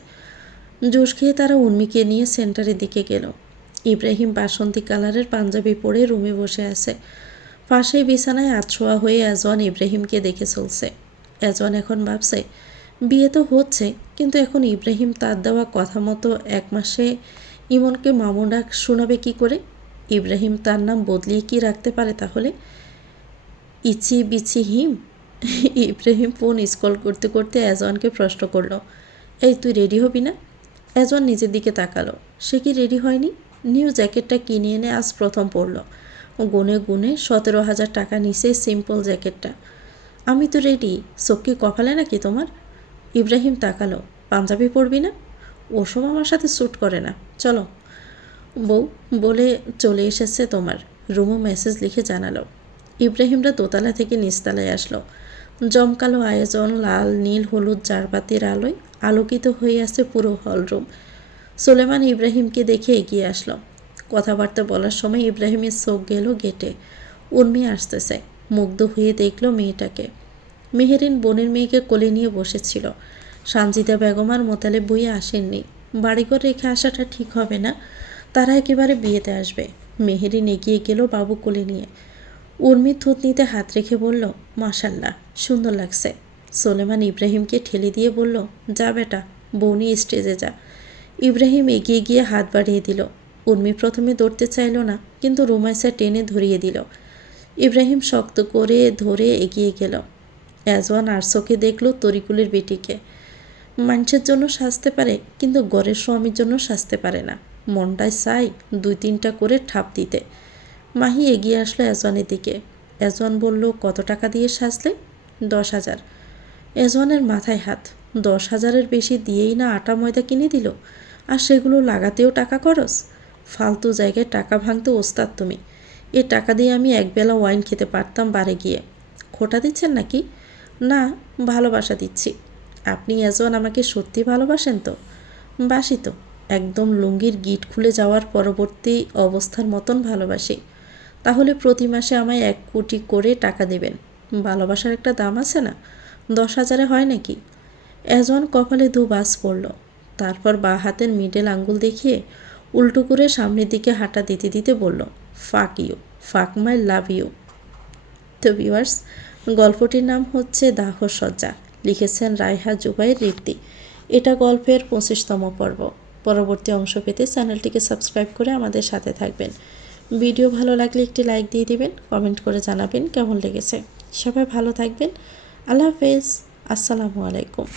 জুস খেয়ে তারা উর্মিকে নিয়ে সেন্টারের দিকে গেল। ইব্রাহিম বাসন্তী কালারের পাঞ্জাবি পরে রুমে বসে আছে। পাশেই বিছানায় আছোয়া হয়ে এজওয়ান ইব্রাহিমকে দেখে চলছে। এজওয়ান এখন ভাবছে, বিয়ে তো হচ্ছে, কিন্তু এখন ইব্রাহিম তার দেওয়া কথা মতো 1 মাসে ইমনকে মামু ডাক শোনাবে কি করে? ইব্রাহিম তার নাম বদলিয়ে কি রাখতে পারে তাহলে? ইচি বিচি হিম? ইব্রাহিম ফোন স্কল করতে করতে এজওয়ানকে প্রশ্ন করলো, এই তুই রেডি হবি না? এজওয়ান নিজের দিকে তাকালো। সে কি রেডি হয়নি? নিউ জ্যাকেটটা কিনে এনে আজ প্রথম পরল। গুনে গুনে 17,000 টাকা নিছে সিম্পল জ্যাকেটটা। আমি তো রেডি, চোখ কি কপালে নাকি তোমার? ইব্রাহিম তাকালো, পাঞ্জাবি পরবি না? ওসব আমার সাথে স্যুট করে না, চলো। বউ বলে চলে এসেছে তোমার, রুমও মেসেজ লিখে জানালো। ইব্রাহিমরা দোতলা থেকে নিচতলায় আসলো। জমকালো আয়োজন, লাল নীল হলুদ জারবাতির আলোয় আলোকিত হয়ে আছে পুরো হলরুম। সুলেমান ইব্রাহিমকে দেখে এগিয়ে আসলো। কথাবার্তা বলার সময় ইব্রাহিমের চোখ গেল গেটে। উর্মি আসতেছে। মুগ্ধ হয়ে দেখলো মেয়েটাকে। মেহেরিন বোনের মেয়েকে কোলে নিয়ে বসেছিল। সানজিদা বেগম আর মোতালেব বইয়ে আসেননি। বাড়িঘর রেখে আসাটা ঠিক হবে না, তারা একেবারে বিয়েতে আসবে। মেহেরিন এগিয়ে গেল বাবু কোলে নিয়ে। উর্মির থুতনিতে হাত রেখে বলল, মাশাল্লাহ, সুন্দর লাগছে। সুলেমান ইব্রাহিমকে ঠেলে দিয়ে বলল, যা বেটা, বউ নিয়ে স্টেজে যা। ইব্রাহিম এগিয়ে গিয়ে হাত বাড়িয়ে দিল। উর্মি প্রথমে দৌড়তে চাইল না, কিন্তু রুমাইসা টেনে ধরিয়ে দিল। ইব্রাহিম শক্ত করে ধরে এগিয়ে গেল। এজওয়ান আরশোকে দেখল তরিকুলের বেটিকে। মানুষের জন্য সাজতে পারে, কিন্তু গড়ের স্বামীর জন্য সাজতে পারে না। মনটায় চাই 2-3টা করে ঠাপ দিতে। মাহি এগিয়ে আসলো এজওয়ানের দিকে। এজওয়ান বলল, কত টাকা দিয়ে সাজলে? 10,000। এজওয়ানের মাথায় হাত। 10,000-এর বেশি দিয়েই না আটা ময়দা কিনে দিল, আর সেগুলো লাগাতেও টাকা খরচ। ফালতু জায়গায় টাকা ভাঙতে ওস্তাদ তুমি। এ টাকা দিয়ে আমি একবেলা ওয়াইন খেতে পারতাম বারে গিয়ে। খোটা দিচ্ছেন নাকি? না, ভালোবাসা দিচ্ছি। আপনি এজওয়ান আমাকে সত্যি ভালোবাসেন তো? বাসি তো, একদম লুঙ্গির গিট খুলে যাওয়ার পরবর্তী অবস্থার মতন ভালোবাসি। তাহলে প্রতি মাসে আমায় 1 কোটি করে টাকা দেবেন। ভালোবাসার একটা দাম আছে না? 10,000-এ হয় নাকি? এজওয়ান কপালে 2 বাজ পড়ল। তারপর বাঁ হাতের মিডল আঙ্গুল দেখিয়ে উল্টো করে সামনের দিকে হাঁটা দিতে দিতে বলল, ফাক ইউ, ফাক মাই লাভ ইউ। তো ভিউয়ার্স, গল্পটির নাম হচ্ছে দাহসজ্জা। লিখেছেন রায়হা জুবাইর রিপ্তি। এটা গল্পের 25তম পর্ব। পরবর্তী অংশ পেতে চ্যানেলটিকে সাবস্ক্রাইব করে আমাদের সাথে থাকবেন। ভিডিও ভালো লাগলে একটি লাইক দিয়ে দিবেন, কমেন্ট করে জানাবেন কেমন লেগেছে। সবাই ভালো থাকবেন। আল্লাহ হাফেজ। আসসালামু আলাইকুম।